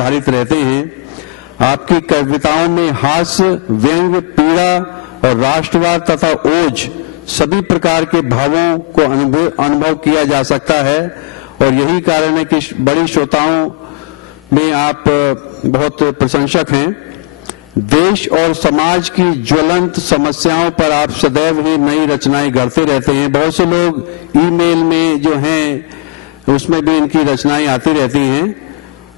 आधारित रहते हैं। आपकी कविताओं में हास्य, व्यंग, पीड़ा और राष्ट्रवाद तथा ओज सभी प्रकार के भावों को अनुभव किया जा सकता है और यही कारण है कि बड़ी श्रोताओं में आप बहुत प्रशंसक हैं। देश और समाज की ज्वलंत समस्याओं पर आप सदैव ही नई रचनाएं गढ़ते रहते हैं। बहुत से लोग ईमेल में जो हैं उसमें भी इनकी रचनाएं आती रहती हैं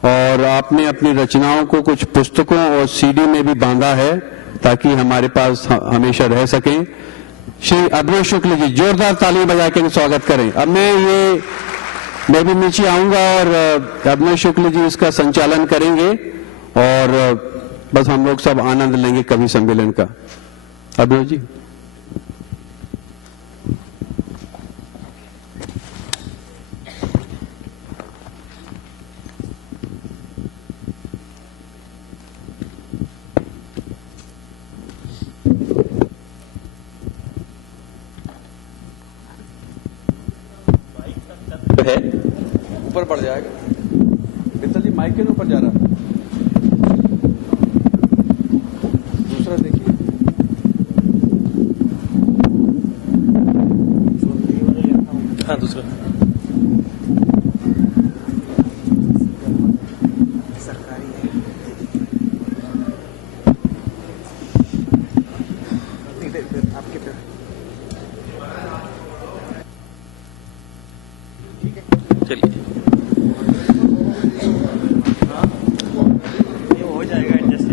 और आपने अपनी रचनाओं को कुछ पुस्तकों और सीडी में भी बांधा है ताकि हमारे पास हमेशा रह सकें। श्री अभिनव शुक्ल जी, जोरदार ताली बजा के स्वागत करें। अब मैं भी नीचे आऊंगा और अभिनव शुक्ल जी इसका संचालन करेंगे और बस हम लोग सब आनंद लेंगे कवि सम्मेलन का। अभिनव जी। है ऊपर बढ़ जाएगा। मित्तल जी माइक के ऊपर जा रहा है। दूसरा देखिए। हाँ दूसरा। सरकारी है आपके पे। चलिए ये हो जाएगा एडजस्ट।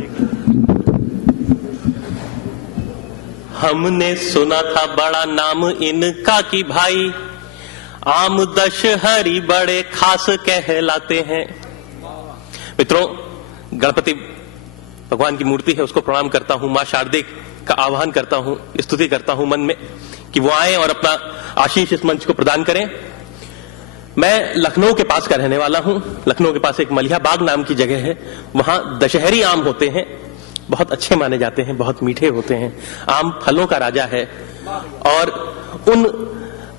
हमने सुना था बड़ा नाम इनका कि भाई आम दशहरी बड़े खास कहलाते हैं। मित्रों, गणपति भगवान की मूर्ति है, उसको प्रणाम करता हूं। मां शारदे का आह्वान करता हूं, स्तुति करता हूं मन में कि वो आए और अपना आशीष इस मंच को प्रदान करें। मैं लखनऊ के पास का रहने वाला हूं। लखनऊ के पास एक मलिया बाग नाम की जगह है, वहां दशहरी आम होते हैं, बहुत अच्छे माने जाते हैं, बहुत मीठे होते हैं। आम फलों का राजा है और उन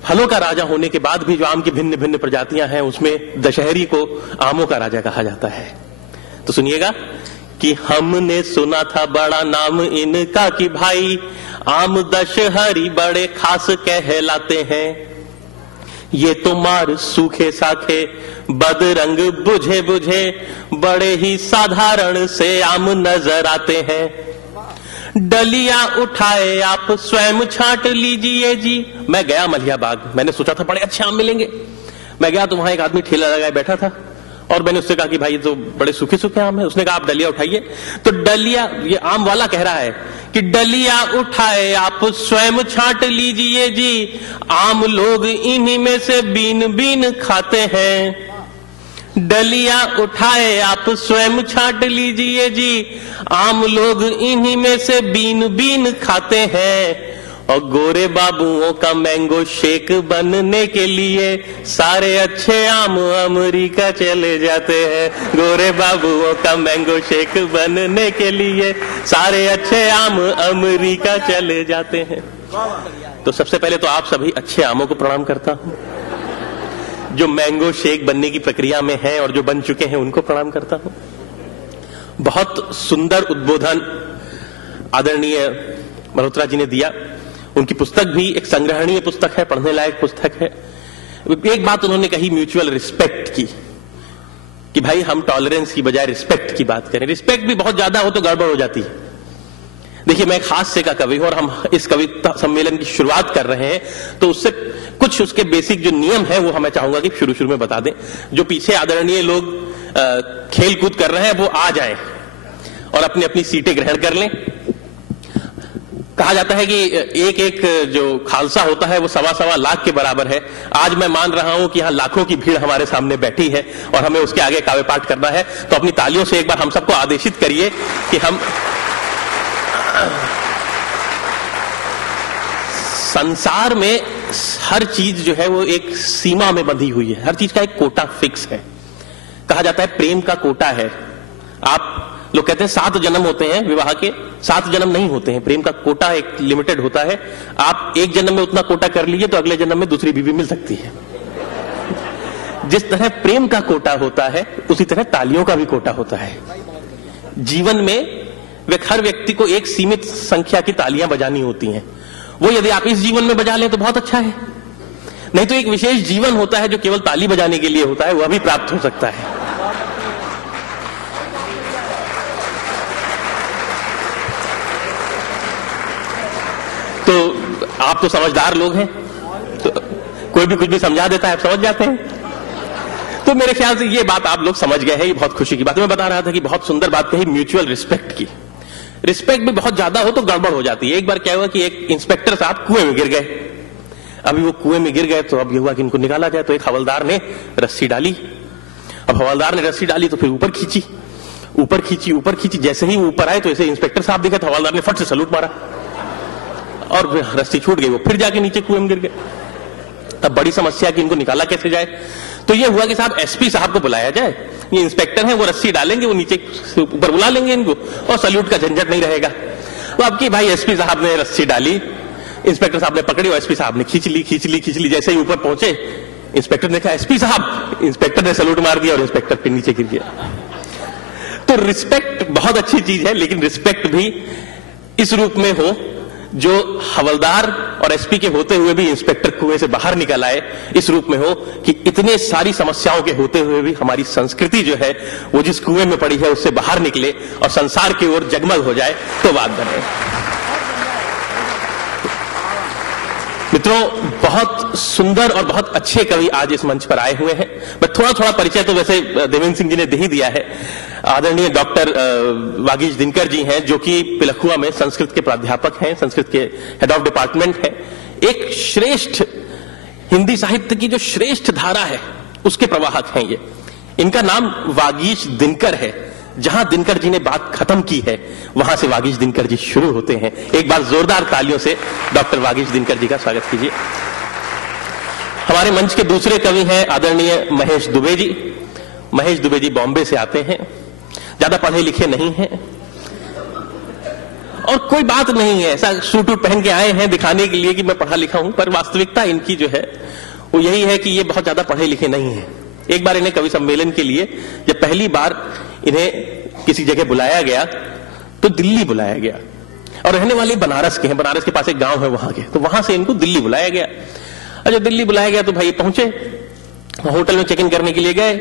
फलों का राजा होने के बाद भी जो आम की भिन्न भिन्न प्रजातियां हैं उसमें दशहरी को आमों का राजा कहा जाता है। तो सुनिएगा कि हमने सुना था बड़ा नाम इनका कि भाई आम दशहरी बड़े खास कहलाते हैं। ये तो मार सूखे साखे बदरंग बुझे बुझे बड़े ही साधारण से आम नजर आते हैं। डलिया उठाए आप स्वयं छांट लीजिए जी। मैं गया मलिया बाग, मैंने सोचा था बड़े अच्छे आम मिलेंगे। मैं गया तो वहां एक आदमी ठेला लगाए बैठा था और मैंने उससे कहा कि भाई तो बड़े सूखे सूखे आम है। उसने कहा आप डलिया उठाइए। तो डलिया, ये आम वाला कह रहा है कि डलिया उठाए आप स्वयं छांट लीजिए जी। आम लोग इन्हीं में से बीन बीन खाते हैं। डलिया उठाए आप स्वयं छांट लीजिए जी। आम लोग इन्हीं में से बीन बीन खाते हैं। और गोरे बाबुओं का मैंगो शेक बनने के लिए सारे अच्छे आम अमेरिका चले जाते हैं। गोरे बाबुओं का मैंगो शेक बनने के लिए सारे अच्छे आम अमेरिका चले जाते हैं। तो सबसे पहले तो आप सभी अच्छे आमों को प्रणाम करता हूं, जो मैंगो शेक बनने की प्रक्रिया में हैं और जो बन चुके हैं उनको प्रणाम करता हूं। बहुत सुंदर उद्बोधन आदरणीय मल्होत्रा जी ने दिया। उनकी पुस्तक भी एक संग्रहणीय पुस्तक है, पढ़ने लायक पुस्तक है। एक बात उन्होंने कही म्यूचुअल रिस्पेक्ट की, कि भाई हम टॉलरेंस की बजाय रिस्पेक्ट की बात करें। रिस्पेक्ट भी बहुत ज्यादा हो तो गड़बड़ हो जाती है। देखिए, मैं एक हास्य का कवि हूं और हम इस कविता सम्मेलन की शुरुआत कर रहे हैं, तो उससे कुछ उसके बेसिक जो नियम है वो हमें चाहूंगा कि शुरू में बता दें। जो पीछे आदरणीय लोग खेल कूद कर रहे हैं वो आ जाएं और अपनी अपनी सीटें ग्रहण कर लें। कहा जाता है कि एक एक जो खालसा होता है वो 1.25 लाख के बराबर है। आज मैं मान रहा हूं कि यहां लाखों की भीड़ हमारे सामने बैठी है और हमें उसके आगे काव्य पाठ करना है। तो अपनी तालियों से एक बार हम सबको आदेशित करिए कि हम संसार में हर चीज जो है वो एक सीमा में बंधी हुई है, हर चीज का एक कोटा फिक्स है। कहा जाता है प्रेम का कोटा है। आप लोग कहते हैं 7 जन्म होते हैं विवाह के, 7 जन्म नहीं होते हैं। प्रेम का कोटा एक लिमिटेड होता है। आप एक जन्म में उतना कोटा कर लीजिए तो अगले जन्म में दूसरी बीवी मिल सकती है। जिस तरह प्रेम का कोटा होता है उसी तरह तालियों का भी कोटा होता है। जीवन में हर व्यक्ति को एक सीमित संख्या की तालियां बजानी होती हैं। वो यदि आप इस जीवन में बजा लें तो बहुत अच्छा है, नहीं तो एक विशेष जीवन होता है जो केवल ताली बजाने के लिए होता है, वह भी प्राप्त हो सकता है। तो आप तो समझदार लोग हैं, तो कोई भी कुछ भी समझा देता है, आप समझ जाते हैं। तो मेरे ख्याल से ये बात आप लोग समझ गए हैं, ये बहुत खुशी की बात है। मैं बता रहा था कि बहुत सुंदर बात कही म्यूचुअल रिस्पेक्ट की। रिस्पेक्ट भी बहुत ज्यादा हो तो गड़बड़ हो जाती है। एक बार क्या हुआ कि एक इंस्पेक्टर साहब कुएं में गिर गए। अभी वो कुएं में गिर गए तो अब ये हुआ कि इनको निकाला जाए, तो एक हवलदार ने रस्सी डाली। अब हवलदार ने रस्सी डाली तो फिर ऊपर खींची, ऊपर खींची, ऊपर खींची। जैसे ही वो ऊपर आए तो ऐसे इंस्पेक्टर साहब दिखे तो हवलदार ने फट से सलूट मारा और फिर रस्सी छूट गई, वो फिर जाके नीचे कुएं में गिर गए। तब बड़ी समस्या कि इनको निकाला कैसे जाए। तो ये हुआ कि साहब एसपी साहब को बुलाया जाए, ये इंस्पेक्टर हैं, वो रस्सी डालेंगे, वो नीचे ऊपर बुला लेंगे इनको और सल्यूट का झंझट नहीं रहेगा। तो अब की भाई एसपी साहब ने रस्सी डाली, इंस्पेक्टर साहब ने पकड़ी और एसपी साहब ने खींच ली, खींच ली, खींच ली। जैसे ही ऊपर पहुंचे इंस्पेक्टर ने कहा एसपी साहब, इंस्पेक्टर ने सल्यूट मार दिया और इंस्पेक्टर फिर नीचे गिर गया। तो रिस्पेक्ट बहुत अच्छी चीज है, लेकिन रिस्पेक्ट भी इस रूप में हो जो हवलदार और एसपी के होते हुए भी इंस्पेक्टर कुएं से बाहर निकल आए, इस रूप में हो कि इतने सारी समस्याओं के होते हुए भी हमारी संस्कृति जो है वो जिस कुएं में पड़ी है उससे बाहर निकले और संसार की ओर जगमग हो जाए, तो बात बने। मित्रों, बहुत सुंदर और बहुत अच्छे कवि आज इस मंच पर आए हुए हैं। मैं थोड़ा थोड़ा परिचय तो वैसे देवेंद्र सिंह जी ने दे ही दिया है। आदरणीय डॉक्टर वागीश दिनकर जी हैं, जो कि पिलखुआ में संस्कृत के प्राध्यापक हैं, संस्कृत के हेड ऑफ डिपार्टमेंट हैं। एक श्रेष्ठ हिंदी साहित्य की जो श्रेष्ठ धारा है उसके प्रवाहक हैं ये। इनका नाम वागीश दिनकर है। जहां दिनकर जी ने बात खत्म की है वहां से वागीश दिनकर जी शुरू होते हैं। एक बार जोरदार तालियों से डॉक्टर वागीश दिनकर जी का स्वागत कीजिए। हमारे मंच के दूसरे कवि हैं आदरणीय महेश दुबे जी। महेश दुबे जी बॉम्बे से आते हैं, ज्यादा पढ़े लिखे नहीं हैं और कोई बात नहीं है, ऐसा सूट वूट पहन के आए हैं दिखाने के लिए कि मैं पढ़ा लिखा हूं, पर वास्तविकता इनकी जो है वो यही है कि ये बहुत ज्यादा पढ़े लिखे नहीं है। एक बार इन्हें कवि सम्मेलन के लिए जब पहली बार इन्हें किसी जगह बुलाया गया तो दिल्ली बुलाया गया, और रहने वाले बनारस के हैं, बनारस के पास एक गांव है वहां के, तो वहां से इनको दिल्ली बुलाया गया। और जब दिल्ली बुलाया गया तो भाई पहुंचे, होटल में चेक इन करने के लिए गए।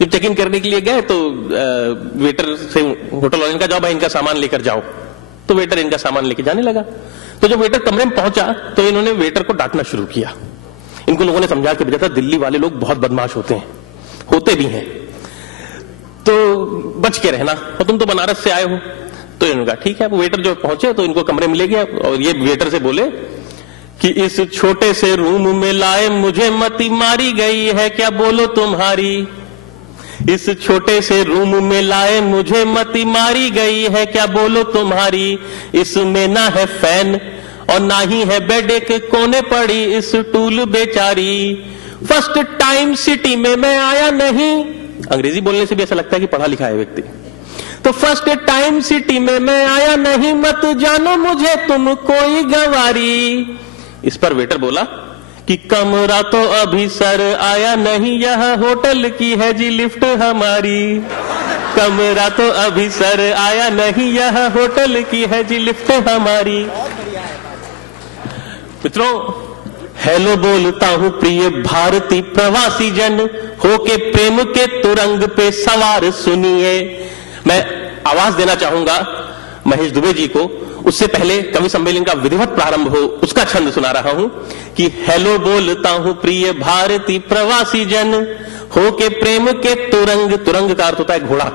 जब चेक इन करने के लिए गए तो वेटर से होटल वाले का जॉब है इनका सामान लेकर जाओ, तो वेटर इनका सामान लेके जाने लगा। तो जब वेटर कमरे में पहुंचा तो इन्होंने वेटर को डांटना शुरू किया। इनको लोगों ने समझा के भेजा था दिल्ली वाले लोग बहुत बदमाश होते हैं, होते भी हैं, तो बच के रहना, और तुम तो बनारस से आए हो। तो इन्होंने कहा ठीक है। वो वेटर जो पहुंचे तो इनको कमरे में ले गया और ये वेटर से बोले कि इस छोटे से रूम में लाए मुझे मती मारी गई है, क्या बोलो तुम्हारी। इस छोटे से रूम में लाए मुझे मती मारी गई है, क्या बोलो तुम्हारी। इसमें ना है फैन और ना ही है बेड, एक कोने पड़ी इस टूल बेचारी। फर्स्ट टाइम सिटी में मैं आया नहीं, अंग्रेजी बोलने से भी ऐसा लगता है कि पढ़ा लिखा है व्यक्ति। तो फर्स्ट टाइम सिटी में मैं आया नहीं, मत जानो मुझे तुम कोई गंवारी। इस पर वेटर बोला कि कमरा तो अभी सर आया नहीं, यह होटल की है जी लिफ्ट हमारी। कमरा तो अभी सर आया नहीं, यह होटल की है जी लिफ्ट हमारी। मित्रों, हेलो बोलता हूं प्रिय भारतीय प्रवासी जन, होके प्रेम के तुरंग पे सवार सुनिए। मैं आवाज देना चाहूंगा महेश दुबे जी को, उससे पहले कवि सम्मेलन का विधिवत प्रारंभ हो उसका छंद सुना रहा हूं कि हेलो बोलता हूं प्रिय भारतीय प्रवासी जन, होके प्रेम के तुरंग, तुरंग का अर्थ होता है घोड़ा,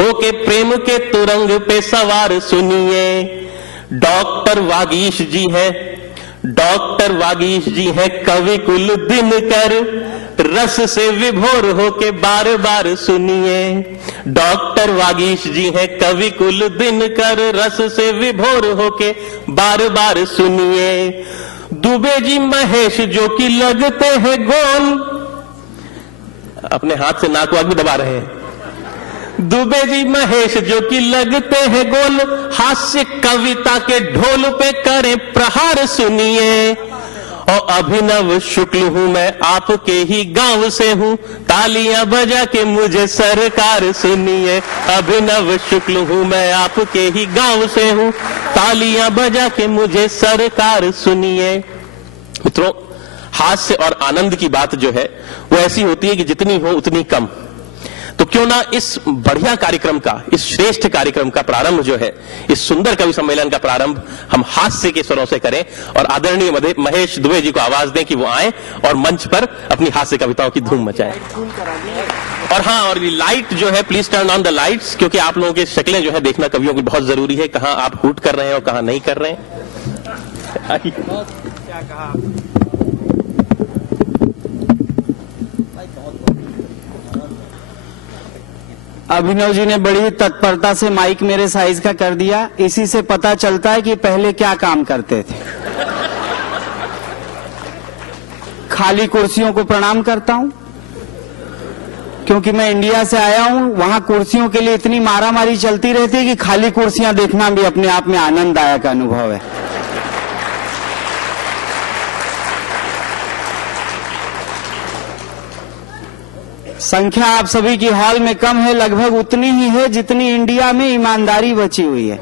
होके प्रेम के तुरंग पे सवार सुनिए। डॉक्टर वागीश जी है, डॉक्टर वागीश जी है कवि कुल दिनकर, रस से विभोर होके बार बार सुनिए। डॉक्टर वागीश जी है कवि कुल दिनकर, रस से विभोर होके बार बार सुनिए। दुबे जी महेश जो कि लगते हैं गोल, अपने हाथ से नाक वाक भी दबा रहे हैं। दुबे जी महेश जो कि लगते हैं गोल, हास्य कविता के ढोल पे करें प्रहार सुनिए। और अभिनव शुक्ल हूं मैं, आपके ही गांव से हूं, तालियां बजा के मुझे सरकार सुनिए। अभिनव शुक्ल हूं मैं, आपके ही गांव से हूं, तालियां बजा के मुझे सरकार सुनिए। मित्रों, हास्य और आनंद की बात जो है वो ऐसी होती है कि जितनी हो उतनी कम। तो क्यों ना इस बढ़िया कार्यक्रम का, इस श्रेष्ठ कार्यक्रम का प्रारंभ जो है, इस सुंदर कवि सम्मेलन का प्रारंभ हम हास्य के स्वरों से करें और आदरणीय महेश दुबे जी को आवाज दें कि वो आए और मंच पर अपनी हास्य कविताओं की धूम मचाएं। और हाँ, और लाइट जो है, please turn on the lights, क्योंकि आप लोगों की शक्लें जो है देखना कवियों की बहुत जरूरी है, कहां आप हूट कर रहे हैं और कहां नहीं कर रहे हैं। क्या कहा? अभिनव जी ने बड़ी तत्परता से माइक मेरे साइज का कर दिया। इसी से पता चलता है कि पहले क्या काम करते थे। खाली कुर्सियों को प्रणाम करता हूं, क्योंकि मैं इंडिया से आया हूं, वहां कुर्सियों के लिए इतनी मारामारी चलती रहती है कि खाली कुर्सियां देखना भी अपने आप में आनंददायक अनुभव है। संख्या आप सभी की हॉल में कम है, लगभग उतनी ही है जितनी इंडिया में ईमानदारी बची हुई है।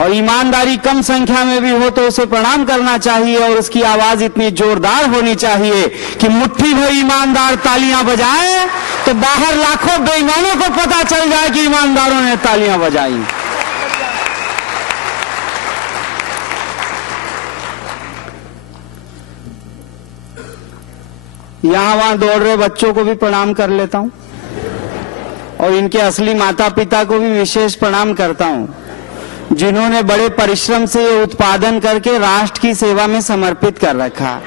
और ईमानदारी कम संख्या में भी हो तो उसे प्रणाम करना चाहिए, और उसकी आवाज इतनी जोरदार होनी चाहिए कि मुट्ठी भर ईमानदार तालियां बजाएं तो बाहर लाखों बेईमानों को पता चल जाए कि ईमानदारों ने तालियां बजाई। यहां वहां दौड़ रहे बच्चों को भी प्रणाम कर लेता हूं, और इनके असली माता पिता को भी विशेष प्रणाम करता हूं, जिन्होंने बड़े परिश्रम से ये उत्पादन करके राष्ट्र की सेवा में समर्पित कर रखा।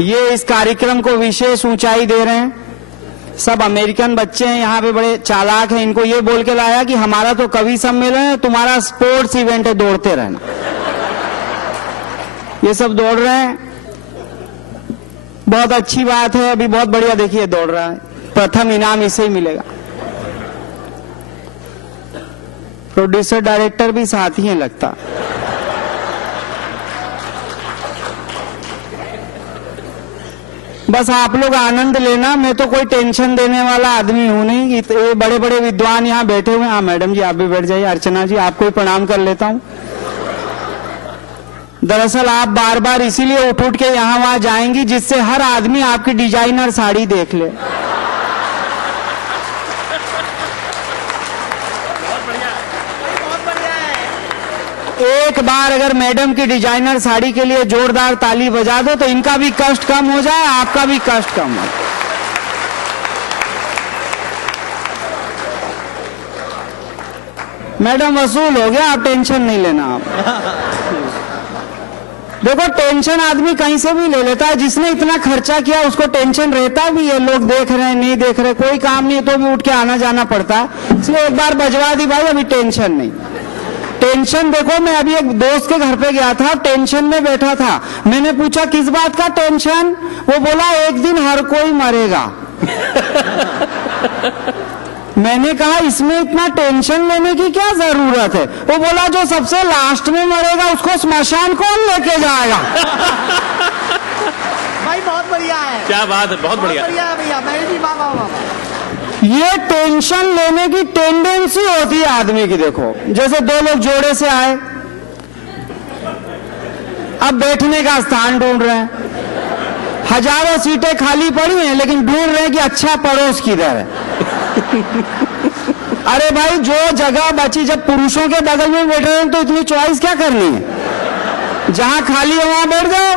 ये इस कार्यक्रम को विशेष ऊंचाई दे रहे हैं। सब अमेरिकन बच्चे हैं, यहाँ पे बड़े चालाक हैं। इनको ये बोल के लाया कि हमारा तो कवि सम्मेलन है, तुम्हारा स्पोर्ट्स इवेंट है, दौड़ते रहना। ये सब दौड़ रहे हैं, बहुत अच्छी बात है। अभी बहुत बढ़िया, देखिए दौड़ रहा है, प्रथम इनाम इसे ही मिलेगा। प्रोड्यूसर डायरेक्टर भी साथ ही है लगता। बस आप लोग आनंद लेना, मैं तो कोई टेंशन देने वाला आदमी हूं नहीं। ये बड़े बड़े विद्वान यहाँ बैठे हुए हैं। हाँ मैडम जी आप भी बैठ जाइए। अर्चना जी आपको भी प्रणाम कर लेता हूं। दरअसल आप बार बार इसीलिए उठ उठ के यहाँ वहां जाएंगी जिससे हर आदमी आपकी डिजाइनर साड़ी देख ले। एक बार अगर मैडम की डिजाइनर साड़ी के लिए जोरदार ताली बजा दो तो इनका भी कष्ट कम हो जाए, आपका भी कष्ट कम हो जाए। मैडम वसूल हो गया, आप टेंशन नहीं लेना। आप देखो टेंशन आदमी कहीं से भी ले लेता है। जिसने इतना खर्चा किया उसको टेंशन रहता भी है, लोग देख रहे हैं नहीं देख रहे, कोई काम नहीं तो भी उठ के आना जाना पड़ता है। इसलिए एक बार बजवा दी भाई, अभी टेंशन नहीं। टेंशन देखो, मैं अभी एक दोस्त के घर पे गया था, टेंशन में बैठा था। मैंने पूछा किस बात का टेंशन? वो बोला एक दिन हर कोई मरेगा। मैंने कहा इसमें इतना टेंशन लेने की क्या जरूरत है? वो बोला जो सबसे लास्ट में मरेगा उसको स्मशान कौन लेके जाएगा? भाई बहुत बढ़िया है, क्या बात है, बहुत बढ़िया है भैया। मैं जी वाह वाह वाह। ये टेंशन लेने की टेंडेंसी होती है आदमी की। देखो जैसे दो लोग जोड़े से आए, अब बैठने का स्थान ढूंढ रहे हैं, हजारों सीटें खाली पड़ी हैं, लेकिन ढूंढ रहे हैं कि अच्छा पड़ोस किधर है। अरे भाई जो जगह बची, जब पुरुषों के बगल में बैठे हैं तो इतनी चॉइस क्या करनी है? जहां खाली है वहां बैठ जाओ।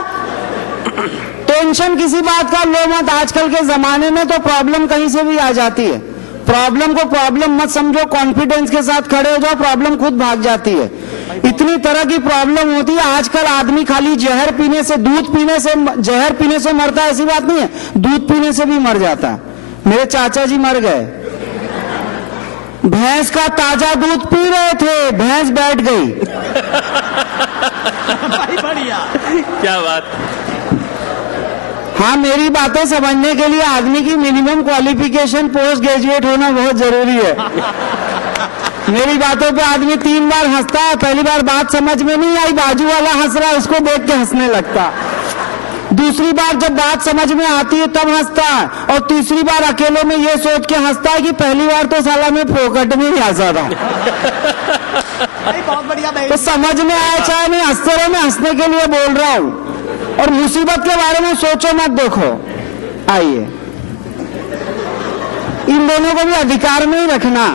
टेंशन किसी बात का लो मत। आजकल के जमाने में तो प्रॉब्लम कहीं से भी आ जाती है। प्रॉब्लम को प्रॉब्लम मत समझो, कॉन्फिडेंस के साथ खड़े हो जाओ, प्रॉब्लम खुद भाग जाती है। इतनी तरह की प्रॉब्लम होती है। आजकल आदमी खाली जहर पीने से, दूध पीने से, जहर पीने से मरता है ऐसी बात नहीं है, दूध पीने से भी मर जाता है। मेरे चाचा जी मर गए, भैंस का ताजा दूध पी रहे थे, भैंस बैठ गई। बढ़िया, क्या बात। हाँ, मेरी बातें समझने के लिए आदमी की मिनिमम क्वालिफिकेशन पोस्ट ग्रेजुएट होना बहुत जरूरी है। मेरी बातों पे आदमी 3 बार हंसता है। पहली बार बात समझ में नहीं आई, बाजू वाला हंस रहा है उसको देख के हंसने लगता। दूसरी बार जब बात समझ में आती है तब हंसता है, और तीसरी बार अकेले में ये सोच के हंसता है कि पहली बार तो साला मैं फोकट में ही हंसा था। भाई बहुत बढ़िया भाई। तो समझ में आया चाहे नहीं, हंसते रहो, मैं हंसने के लिए बोल रहा हूं। और मुसीबत के बारे में सोचो मत। देखो, आइए, इन दोनों को भी अधिकार में ही रखना।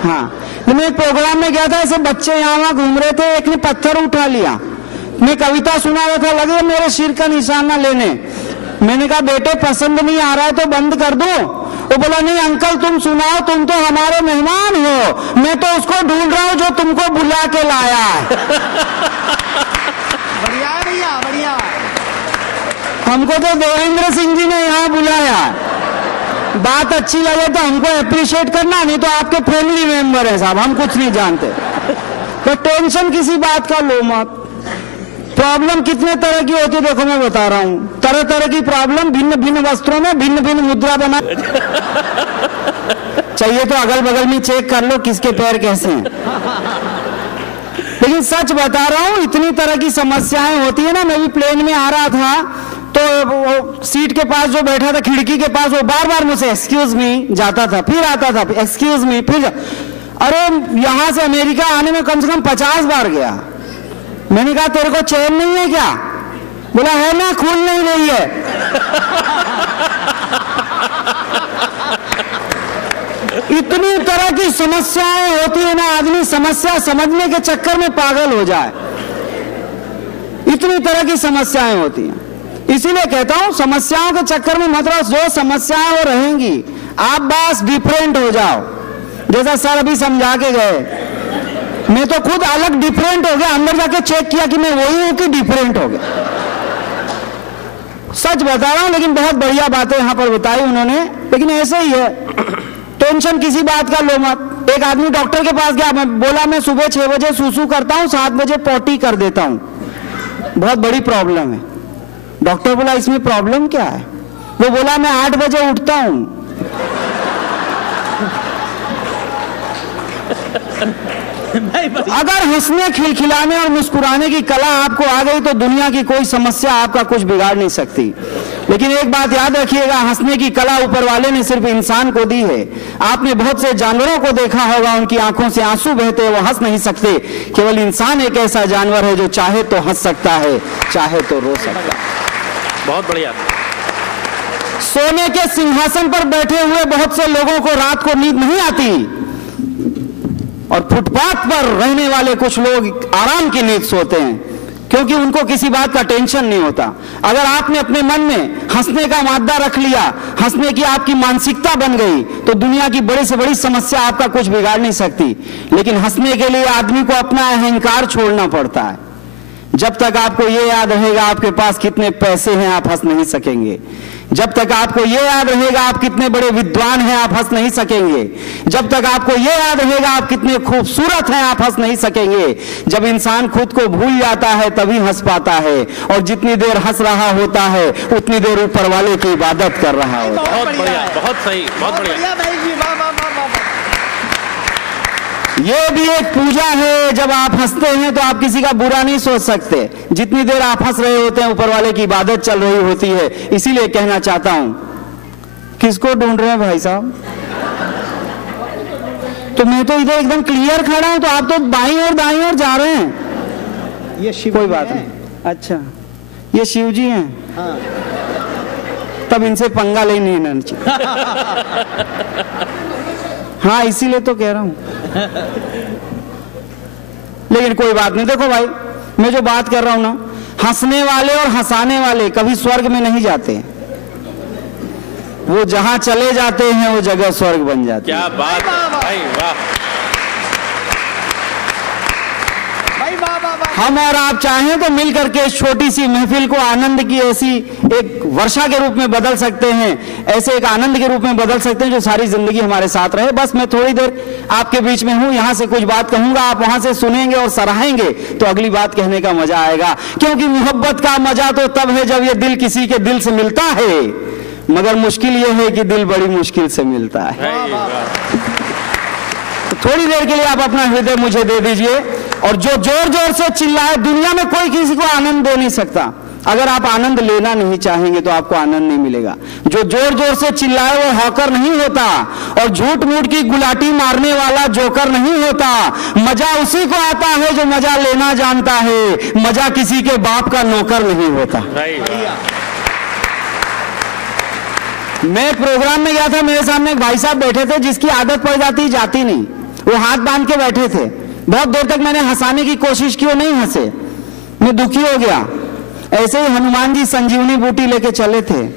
हाँ, मैं एक प्रोग्राम में गया था, ऐसे बच्चे यहाँ घूम रहे थे, एक ने पत्थर उठा लिया, मैं कविता सुना रहा था, लगे मेरे सिर का निशाना लेने। मैंने कहा बेटे पसंद नहीं आ रहा है तो बंद कर दो। वो बोला नहीं अंकल तुम सुनाओ, तुम तो हमारे मेहमान हो, मैं तो उसको ढूंढ रहा हूं जो तुमको बुला के लाया है। बढ़िया है भैया, बढ़िया। हमको तो देवेंद्र सिंह जी ने यहाँ बुलाया। बात अच्छी लगे तो हमको अप्रिशिएट करना, नहीं तो आपके फैमिली मेंबर है साहब, हम कुछ नहीं जानते। तो टेंशन किसी बात का लो मत। प्रॉब्लम कितने तरह की होती है देखो, मैं बता रहा हूं। तरह तरह की प्रॉब्लम, भिन्न भिन्न वस्त्रों में भिन्न भिन्न मुद्रा बना। चाहिए तो अगल बगल में चेक कर लो किसके पैर कैसे हैं। लेकिन सच बता रहा हूं, इतनी तरह की समस्याएं होती है ना। मैं भी प्लेन में आ रहा था तो वो सीट के पास जो बैठा था, खिड़की के पास, वो बार बार मुझसे एक्सक्यूज मी जाता था, फिर आता था एक्सक्यूज मी, फिर अरे यहां से अमेरिका आने में कम से कम 50 बार गया। मैंने कहा तेरे को चैन नहीं है क्या? बोला है ना, खुल नहीं रही है। इतनी तरह की समस्याएं होती है ना, आदमी समस्या समझने के चक्कर में पागल हो जाए। इतनी तरह की समस्याएं होती हैं। इसीलिए कहता हूं समस्याओं के चक्कर में मत रहो, जो समस्याएं वो रहेंगी, आप बस डिफरेंट हो जाओ। जैसा सर अभी समझा के गए, मैं तो खुद अलग डिफरेंट हो गया, अंदर जाके चेक किया कि मैं वही हूं कि डिफरेंट हो गया। सच बता रहा हूं, लेकिन बहुत बढ़िया बातें यहां पर बताई उन्होंने। लेकिन ऐसे ही है, टेंशन किसी बात का लो मत। एक आदमी डॉक्टर के पास गया, मैं बोला मैं सुबह 6 बजे सूसू करता हूं, 7 बजे पोटी कर देता हूं, बहुत बड़ी प्रॉब्लम है। डॉक्टर बोला इसमें प्रॉब्लम क्या है? वो बोला मैं 8 बजे उठता हूं। अगर हंसने, खिलखिलाने और मुस्कुराने की कला आपको आ गई तो दुनिया की कोई समस्या आपका कुछ बिगाड़ नहीं सकती। लेकिन एक बात याद रखिएगा, हंसने की कला ऊपर वाले ने सिर्फ इंसान को दी है। आपने बहुत से जानवरों को देखा होगा, उनकी आंखों से आंसू बहते, वो हंस नहीं सकते। केवल इंसान एक ऐसा जानवर है जो चाहे तो हंस सकता है, चाहे तो रो सकता है। बहुत बढ़िया। सोने के सिंहासन पर बैठे हुए बहुत से लोगों को रात को नींद नहीं आती, और फुटपाथ पर रहने वाले कुछ लोग आराम की नींद सोते हैं, क्योंकि उनको किसी बात का टेंशन नहीं होता। अगर आपने अपने मन में हंसने का मादा रख लिया, हंसने की आपकी मानसिकता बन गई, तो दुनिया की बड़ी से बड़ी समस्या आपका कुछ बिगाड़ नहीं सकती। लेकिन हंसने के लिए आदमी को अपना अहंकार छोड़ना पड़ता है। जब तक आपको ये याद रहेगा आपके पास कितने पैसे हैं, आप हंस नहीं सकेंगे। जब तक आपको ये याद रहेगा आप कितने बड़े विद्वान हैं, आप हंस नहीं सकेंगे। जब तक आपको ये याद रहेगा आप कितने खूबसूरत हैं, आप हंस नहीं सकेंगे। जब इंसान खुद को भूल जाता है तभी हंस पाता है, और जितनी देर हंस रहा होता है उतनी देर ऊपर वाले की इबादत कर रहा होता है। बहुत बढ़िया, बहुत सही, बहुत बढ़िया। भाई जी, वाह वाह वाह वाह। ये भी एक पूजा है। जब आप हंसते हैं तो आप किसी का बुरा नहीं सोच सकते। जितनी देर आप हंस रहे होते हैं ऊपर वाले की इबादत चल रही होती है। इसीलिए कहना चाहता हूं, किसको ढूंढ रहे हैं भाई साहब? तो मैं तो इधर एकदम क्लियर खड़ा हूं, तो आप तो बाईं और दाईं ओर जा रहे हैं। ये शिव कोई बात नहीं। अच्छा, ये शिव जी हैं। हाँ। तब इनसे पंगा लेनी नहीं चाहिए। हाँ, इसीलिए तो कह रहा हूं। लेकिन कोई बात नहीं। देखो भाई, मैं जो बात कर रहा हूं ना, हंसने वाले और हंसाने वाले कभी स्वर्ग में नहीं जाते। वो जहां चले जाते हैं वो जगह स्वर्ग बन जाती है। क्या बात है भाई, वाह। हम और आप चाहें तो मिलकर के इस छोटी सी महफिल को आनंद की ऐसी एक वर्षा के रूप में बदल सकते हैं, ऐसे एक आनंद के रूप में बदल सकते हैं जो सारी जिंदगी हमारे साथ रहे। बस मैं थोड़ी देर आपके बीच में हूं, यहां से कुछ बात कहूंगा, आप वहां से सुनेंगे और सराहेंगे, तो अगली बात कहने का मजा आएगा। क्योंकि मोहब्बत का मजा तो तब है जब ये दिल किसी के दिल से मिलता है, मगर मुश्किल ये है कि दिल बड़ी मुश्किल से मिलता है। थोड़ी देर के लिए आप अपना हृदय मुझे दे दीजिए। और जो जोर जोर से चिल्लाए, दुनिया में कोई किसी को आनंद दे नहीं सकता। अगर आप आनंद लेना नहीं चाहेंगे तो आपको आनंद नहीं मिलेगा। जो जोर जोर से चिल्लाए वो हॉकर नहीं होता, और झूठ मूठ की गुलाटी मारने वाला जोकर नहीं होता। मजा उसी को आता है जो मजा लेना जानता है। मजा किसी के बाप का नौकर नहीं होता। मैं प्रोग्राम में गया था, मेरे सामने एक भाई साहब बैठे थे जिसकी आदत पड़ जाती जाती नहीं। वो हाथ बांध के बैठे थे। बहुत देर तक मैंने हंसाने की कोशिश की, वो नहीं हंसे। मैं दुखी हो गया। ऐसे ही हनुमान जी संजीवनी बूटी लेके चले थे।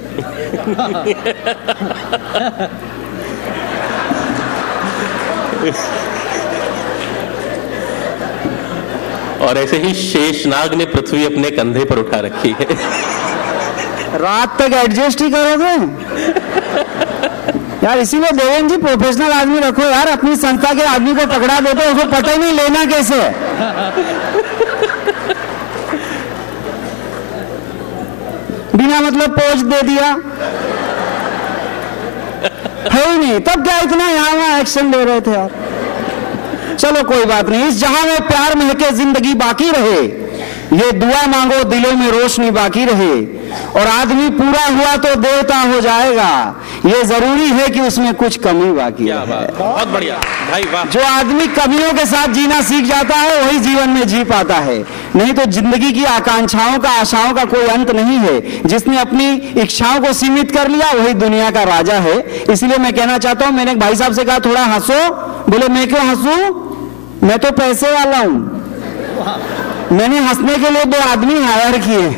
और ऐसे ही शेषनाग ने पृथ्वी अपने कंधे पर उठा रखी है। रात तक एडजस्ट ही करोगे यार। इसीलिए देवेंद्र जी प्रोफेशनल आदमी रखो यार। अपनी संस्था के आदमी को पकड़ा देते, उसको पता ही नहीं लेना कैसे। बिना मतलब पोज दे दिया है ही नहीं, तब क्या इतना यहाँ एक्शन ले रहे थे यार। चलो कोई बात नहीं। इस जहां में प्यार महके जिंदगी बाकी रहे, ये दुआ मांगो दिलों में रोशनी बाकी रहे। और आदमी पूरा हुआ तो देवता हो जाएगा, ये जरूरी है कि उसमें कुछ कमी बाकी है। बहुत बढ़िया भाई, वाह। जो आदमी कमियों के साथ जीना सीख जाता है वही जीवन में जी पाता है। नहीं तो जिंदगी की आकांक्षाओं का, आशाओं का कोई अंत नहीं है। जिसने अपनी इच्छाओं को सीमित कर लिया वही दुनिया का राजा है। इसलिए मैं कहना चाहता हूं, मैंने एक भाई साहब से कहा थोड़ा हंसो। बोले मैं क्यों हंसू, मैं तो पैसे वाला हूं। मैंने हंसने के लिए 2 आदमी हायर किए।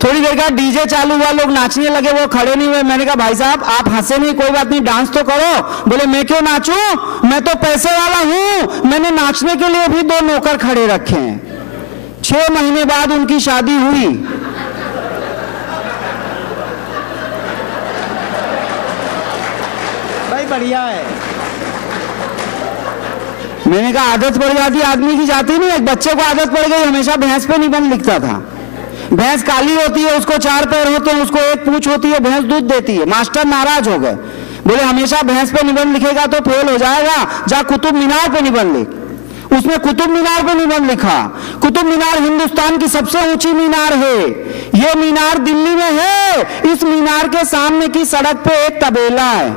थोड़ी देर का डीजे चालू हुआ, लोग नाचने लगे, वो खड़े नहीं हुए। मैंने कहा भाई साहब आप हंसे नहीं, कोई बात नहीं, डांस तो करो। बोले मैं क्यों नाचूं, मैं तो पैसे वाला हूं। मैंने नाचने के लिए भी 2 नौकर खड़े रखे हैं। 6 महीने बाद उनकी शादी हुई। भाई बढ़िया है। मैंने कहा आदत पड़ जाती आदमी की जाती नहीं। एक बच्चे को आदत पड़ गई, हमेशा भैंस पे निबंध लिखता था। भैंस काली होती है, उसको 4 पैर होते हैं, उसको 1 पूंछ होती है, भैंस दूध देती है। मास्टर नाराज हो गए, बोले हमेशा भैंस पे निबंध लिखेगा तो फेल हो जाएगा, जा कुतुब मीनार पे निबंध लिख। उसने कुतुब मीनार पे निबंध लिखा। कुतुब मीनार हिंदुस्तान की सबसे ऊंची मीनार है। ये मीनार दिल्ली में है। इस मीनार के सामने की सड़क पे एक तबेला है।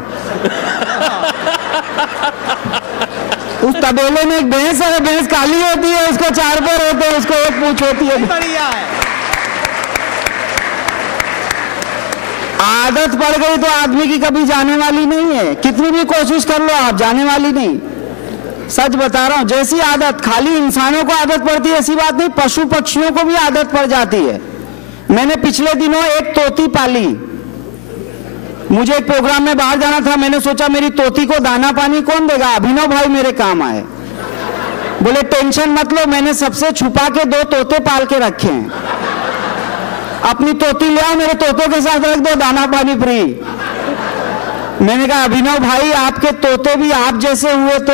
उस तबेले में एक भैंस है, भैंस काली होती है, उसको 4 पैर होते हैं, उसको 1 पूंछ होती है। बढ़िया है। आदत पड़ गई तो आदमी की कभी जाने वाली नहीं है। कितनी भी कोशिश कर लो आप, जाने वाली नहीं। सच बता रहा हूं, जैसी आदत खाली इंसानों को आदत पड़ती है ऐसी बात नहीं, पशु पक्षियों को भी आदत पड़ जाती है। मैंने पिछले दिनों एक तोती पाली। मुझे एक प्रोग्राम में बाहर जाना था। मैंने सोचा मेरी तोती को दाना पानी कौन देगा, अभिनव भाई मेरे काम आए। बोले टेंशन मत लो, मैंने सबसे छुपा के 2 तोते पाल के रखे हैं। अपनी तोती ले आओ, मेरे तोतों के साथ रख दो, दाना पानी फ्री। मैंने कहा अभिनव भाई आपके तोते भी आप जैसे हुए तो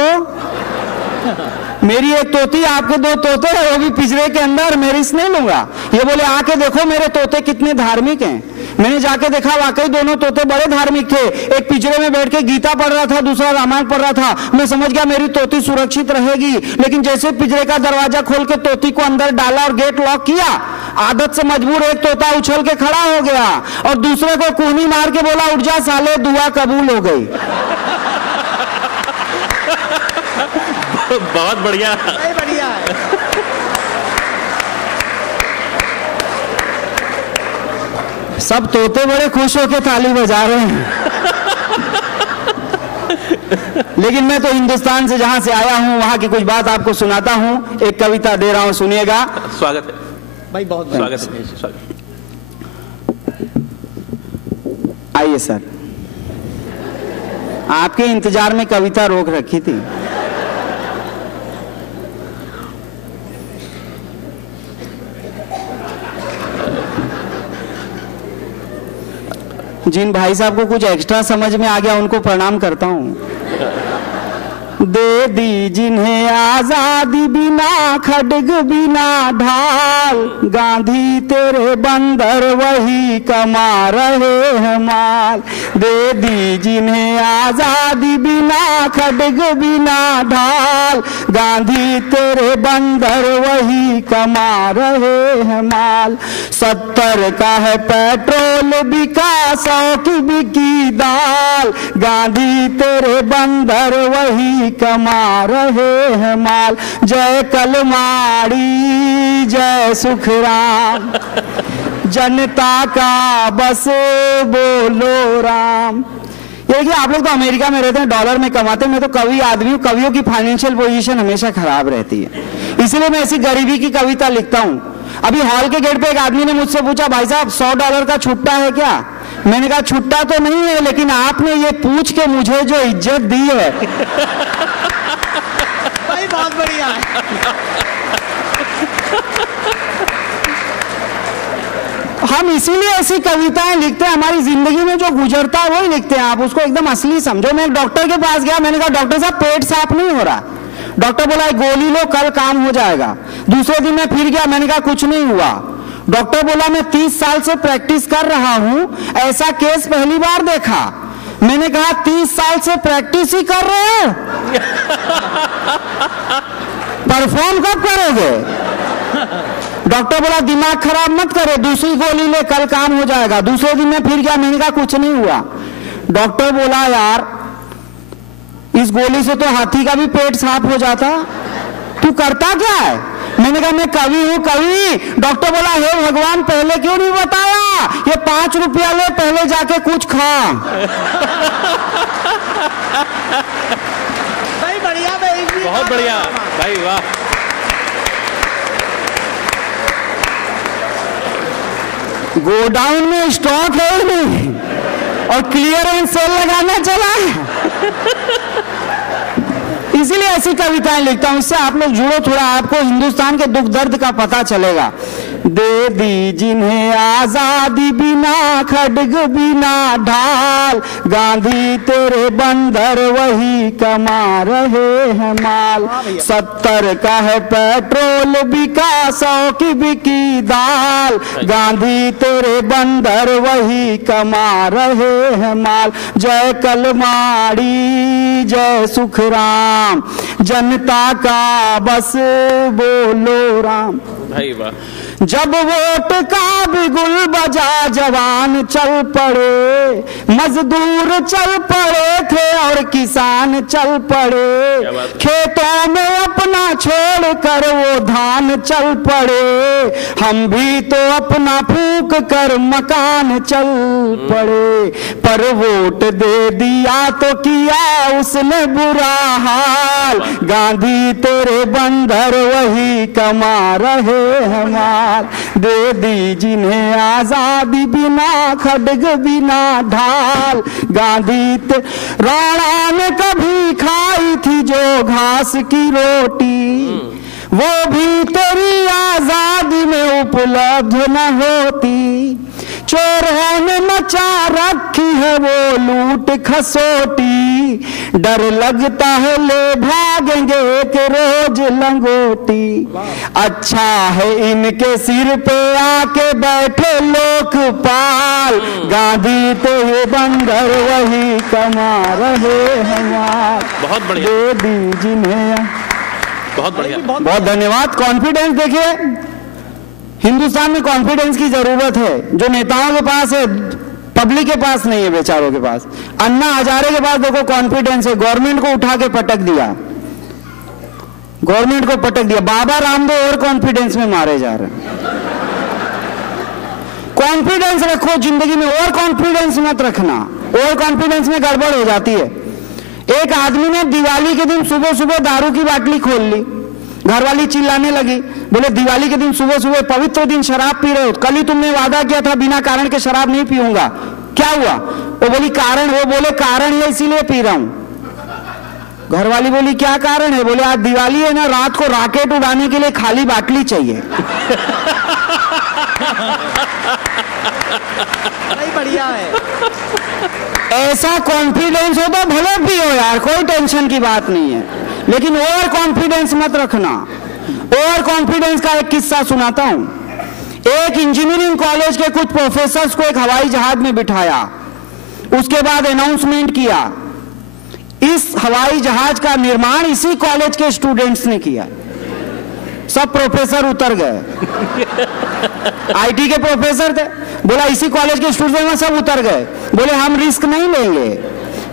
मेरी एक तोती, आपके 2 तोते, वो भी पिंजरे के अंदर, मैं रिस्क नहीं लूंगा। ये बोले आके देखो मेरे तोते कितने धार्मिक हैं। मैंने जाके देखा, वाकई दोनों तोते बड़े धार्मिक थे। एक पिंजरे में बैठ के गीता पढ़ रहा था, दूसरा रामायण पढ़ रहा था। मैं समझ गया मेरी तोती सुरक्षित रहेगी। लेकिन जैसे पिंजरे का दरवाजा खोल के तोती को अंदर डाला और गेट लॉक किया, आदत से मजबूर एक तोता उछल के खड़ा हो गया और दूसरे को कूनी मार के बोला उठ जा साले, दुआ कबूल हो गई। बहुत बढ़िया, बढ़िया है। सब तोते बड़े खुश होकर ताली बजा रहे हैं। लेकिन मैं तो हिंदुस्तान से जहां से आया हूं वहां की कुछ बात आपको सुनाता हूं। एक कविता दे रहा हूं, सुनिएगा। स्वागत है भाई, बहुत स्वागत है। आइए सर, आपके इंतजार में कविता रोक रखी थी। जिन भाई साहब को कुछ एक्स्ट्रा समझ में आ गया उनको प्रणाम करता हूं। दे दी जिन्हें आजादी बिना खड्ग बिना ढाल, गांधी तेरे बंदर वही कमा रहे हैं माल। दे दी जिन्हें आजादी बिना खड्ग बिना ढाल, गांधी तेरे बंदर वही कमा रहे हैं माल। 70 का है पेट्रोल बिका 100 की बिकी दाल, गांधी तेरे बंदर वही कमा रहे हैं माल। जय कलमाड़ी जय सुखराम, जनता का बस बोलो राम। ये कि आप लोग तो अमेरिका में रहते हैं, डॉलर में कमाते हैं, मैं तो कवि आदमी हूँ, कवियों की फाइनेंशियल पोजीशन हमेशा खराब रहती है, इसलिए मैं ऐसी गरीबी की कविता लिखता हूँ। अभी हॉल के गेट पे एक आदमी ने मुझसे पूछा, भाई साहब $100 का छुट्टा है क्या? मैंने कहा छुट्टा तो नहीं है, लेकिन आपने ये पूछ के मुझे जो इज्जत दी है भाई बहुत बढ़िया है। हम इसीलिए ऐसी कविताएं लिखते हैं, हमारी जिंदगी में जो गुजरता है वही लिखते हैं, आप उसको एकदम असली समझो। मैं एक डॉक्टर के पास गया, मैंने कहा डॉक्टर साहब पेट साफ नहीं हो रहा। डॉक्टर बोला गोली लो कल काम हो जाएगा। दूसरे दिन मैं फिर गया, मैंने कहा कुछ नहीं हुआ। डॉक्टर बोला मैं 30 साल से प्रैक्टिस कर रहा हूं, ऐसा केस पहली बार देखा। मैंने कहा 30 साल से प्रैक्टिस ही कर रहे हो, परफॉर्म कब करोगे? डॉक्टर बोला दिमाग खराब मत करो, दूसरी गोली ले कल काम हो जाएगा। दूसरे दिन मैं फिर गया, मैंने कहा कुछ नहीं हुआ। डॉक्टर बोला यार इस गोली से तो हाथी का भी पेट साफ हो जाता, तू करता क्या है? मैंने कहा मैं कवि हूं कवि। डॉक्टर बोला हे भगवान पहले क्यों नहीं बताया, ये 5 रुपया ले पहले जाके कुछ खा। भाई बढ़िया भाई, बहुत बढ़िया भाई, वाह। गोडाउन में स्टॉक है नहीं और क्लियरेंस सेल लगाना चला है, इसीलिए ऐसी कविताएं लिखता हूं। इससे आप लोग जुड़ो थोड़ा, आपको हिंदुस्तान के दुख दर्द का पता चलेगा। दे दी जिन्हें आजादी बिना खड्ग बिना ढाल, गांधी तेरे बंदर वही कमा रहे हैं माल। 70 का है पेट्रोल बिका 100 की बिकी दाल, गांधी तेरे बंदर वही कमा रहे हैं माल। जय कलमाड़ी जय सुखराम, जनता का बस बोलो राम। भाई वाह। जब वोट का बिगुल बजा जवान चल पड़े, मजदूर चल पड़े थे और किसान चल पड़े, खेतों में अपना छोड़ कर वो धान चल पड़े, हम भी तो अपना फूंक कर मकान चल पड़े। पर वोट दे दिया तो किया उसने बुरा हाल, गांधी तेरे बंदर वही कमा रहे हैं माल। दे दी जिन्हें आजादी बिना खड्ग बिना ढाल, गांधी राणा ने कभी खाई थी जो घास की रोटी, वो भी तेरी आजादी में उपलब्ध न होती। चोरों ने मचा रखी है वो लूट खसोटी, डर लगता है ले भागेंगे एक रोज लंगोटी। अच्छा है इनके सिर पे आके बैठे लोकपाल, गांधी तो ये बंदर वही कमा रहे हैं माल। बहुत बढ़िया, दे दी जिन्हें। बहुत बढ़िया, बहुत धन्यवाद। कॉन्फिडेंस देखिए, हिंदुस्तान में कॉन्फिडेंस की जरूरत है, जो नेताओं के पास है पब्लिक के पास नहीं है, बेचारों के पास। अन्ना हजारे के पास देखो कॉन्फिडेंस है, गवर्नमेंट को उठा के पटक दिया, गवर्नमेंट को पटक दिया। बाबा रामदेव और कॉन्फिडेंस में मारे जा रहे हैं। कॉन्फिडेंस रखो जिंदगी में, और कॉन्फिडेंस मत रखना, और कॉन्फिडेंस में गड़बड़ हो जाती है। एक आदमी ने दिवाली के दिन सुबह सुबह दारू की बाटली खोल ली, घरवाली चिल्लाने लगी, बोले दिवाली के दिन सुबह सुबह पवित्र दिन शराब पी रहे हो, कल ही तुमने वादा किया था बिना कारण के शराब नहीं पीऊंगा, क्या हुआ? वो बोली कारण, वो बोले कारण है इसीलिए पी रहा हूं। घरवाली बोली क्या कारण है? बोले आज दिवाली है ना, रात को रॉकेट उड़ाने के लिए खाली बाटली चाहिए। बढ़िया है। ऐसा कॉन्फिडेंस हो तो भले भी हो यार, कोई टेंशन की बात नहीं है। लेकिन ओवर कॉन्फिडेंस मत रखना। ओवर कॉन्फिडेंस का एक किस्सा सुनाता हूं। एक इंजीनियरिंग कॉलेज के कुछ प्रोफेसर्स को एक हवाई जहाज में बिठाया, उसके बाद अनाउंसमेंट किया, इस हवाई जहाज का निर्माण इसी कॉलेज के स्टूडेंट्स ने किया। सब प्रोफेसर उतर गए। आईटी के प्रोफेसर थे, बोला इसी कॉलेज के स्टूडेंट सब उतर गए, बोले हम रिस्क नहीं लेंगे।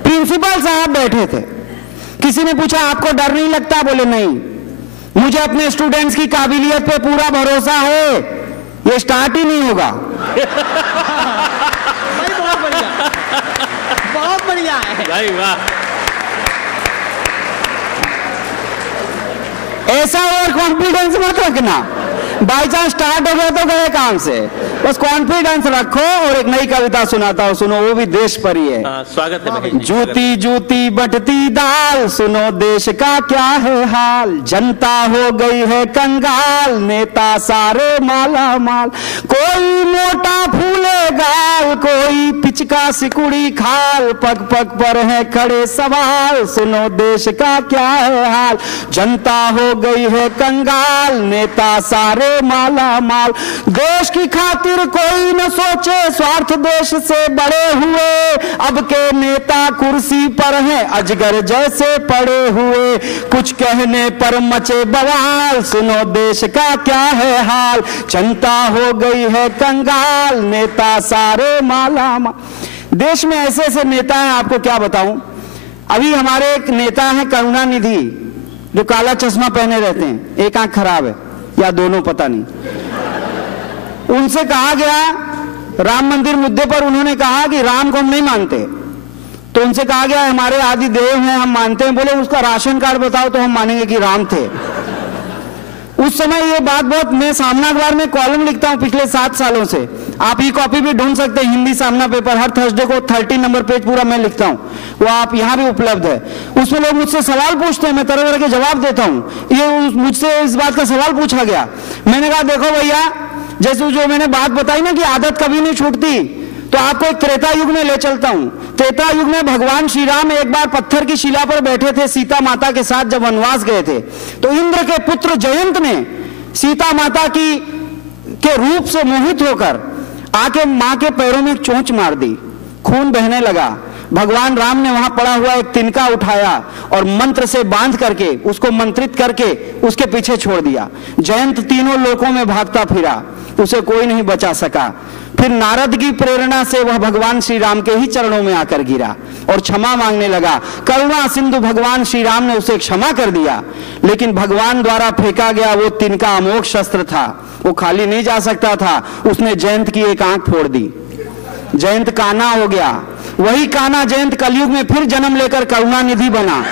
प्रिंसिपल साहब बैठे थे, किसी ने पूछा आपको डर नहीं लगता? बोले नहीं, मुझे अपने स्टूडेंट्स की काबिलियत पे पूरा भरोसा है, ये स्टार्ट ही नहीं होगा। भाई बहुत बढ़िया, बहुत बढ़िया है भाई, वाह। ऐसा और कॉन्फिडेंस मत रखना, बाई चांस स्टार्ट हो गया तो गए काम से। बस कॉन्फिडेंस रखो। और एक नई कविता सुनाता हूं, सुनो, वो भी देश पर ही है। स्वागत है भाई। जूती जूती बटती दाल, सुनो देश का क्या है हाल। जनता हो गई है कंगाल, नेता सारे माला माल। कोई मोटा फूले गाल, कोई पिचका सिकुड़ी खाल। पग पग पर है खड़े सवाल, सुनो देश का क्या है हाल। जनता हो गई है कंगाल, नेता सारे माला माल। देश की खातिर कोई न सोचे, स्वार्थ देश से बड़े हुए। अब के नेता कुर्सी पर हैं, अजगर जैसे पड़े हुए। कुछ कहने पर मचे बवाल, सुनो देश का क्या है हाल। जनता हो गई है कंगाल, नेता सारे माला माल। देश में ऐसे ऐसे नेता हैं, आपको क्या बताऊं। अभी हमारे एक नेता हैं करुणानिधि, जो काला चश्मा पहने रहते हैं, एक आंख खराब है या दोनों पता नहीं। उनसे कहा गया राम मंदिर मुद्दे पर, उन्होंने कहा कि राम को हम नहीं मानते। तो उनसे कहा गया हमारे आदि देव हैं, हम मानते हैं। बोले उसका राशन कार्ड बताओ तो हम मानेंगे कि राम थे। उस समय ये बात बहुत, मैं सामना अखबार में कॉलम लिखता हूं पिछले 7 सालों से, आप ई कॉपी भी ढूंढ सकते हैं, हिंदी सामना पेपर, हर थर्सडे को 30 नंबर पेज पूरा मैं लिखता हूं, वो आप यहाँ भी उपलब्ध है। उसमें लोग मुझसे सवाल पूछते हैं, मैं तरह तरह के जवाब देता हूं। ये मुझसे इस बात का सवाल पूछा गया, मैंने कहा देखो भैया, जैसे जो मैंने बात बताई ना कि आदत कभी नहीं छूटती, तो आपको एक त्रेता युग में ले चलता हूं। त्रेता युग में भगवान श्री राम एक बार पत्थर की शिला पर बैठे थे सीता माता के साथ, जब वनवास गए थे। तो इंद्र के पुत्र जयंत ने सीता माता के रूप से मोहित होकर आके मां के पैरों में चोंच मार दी, खून बहने लगा। भगवान राम ने वहां पड़ा हुआ एक तिनका उठाया और मंत्र से बांध करके, उसको मंत्रित करके उसके पीछे छोड़ दिया। जयंत तीनों लोकों में भागता फिरा, उसे कोई नहीं बचा सका। फिर नारद की प्रेरणा से वह भगवान श्री राम के ही चरणों में आकर गिरा और क्षमा मांगने लगा। करुणा सिंधु भगवान श्री राम ने उसे क्षमा कर दिया, लेकिन भगवान द्वारा फेंका गया वो तिनका अमोघ शस्त्र था, वो खाली नहीं जा सकता था। उसने जयंत की एक आंख फोड़ दी, जयंत काना हो गया। वही काना जयंत कलयुग में फिर जन्म लेकर करुणानिधि बना।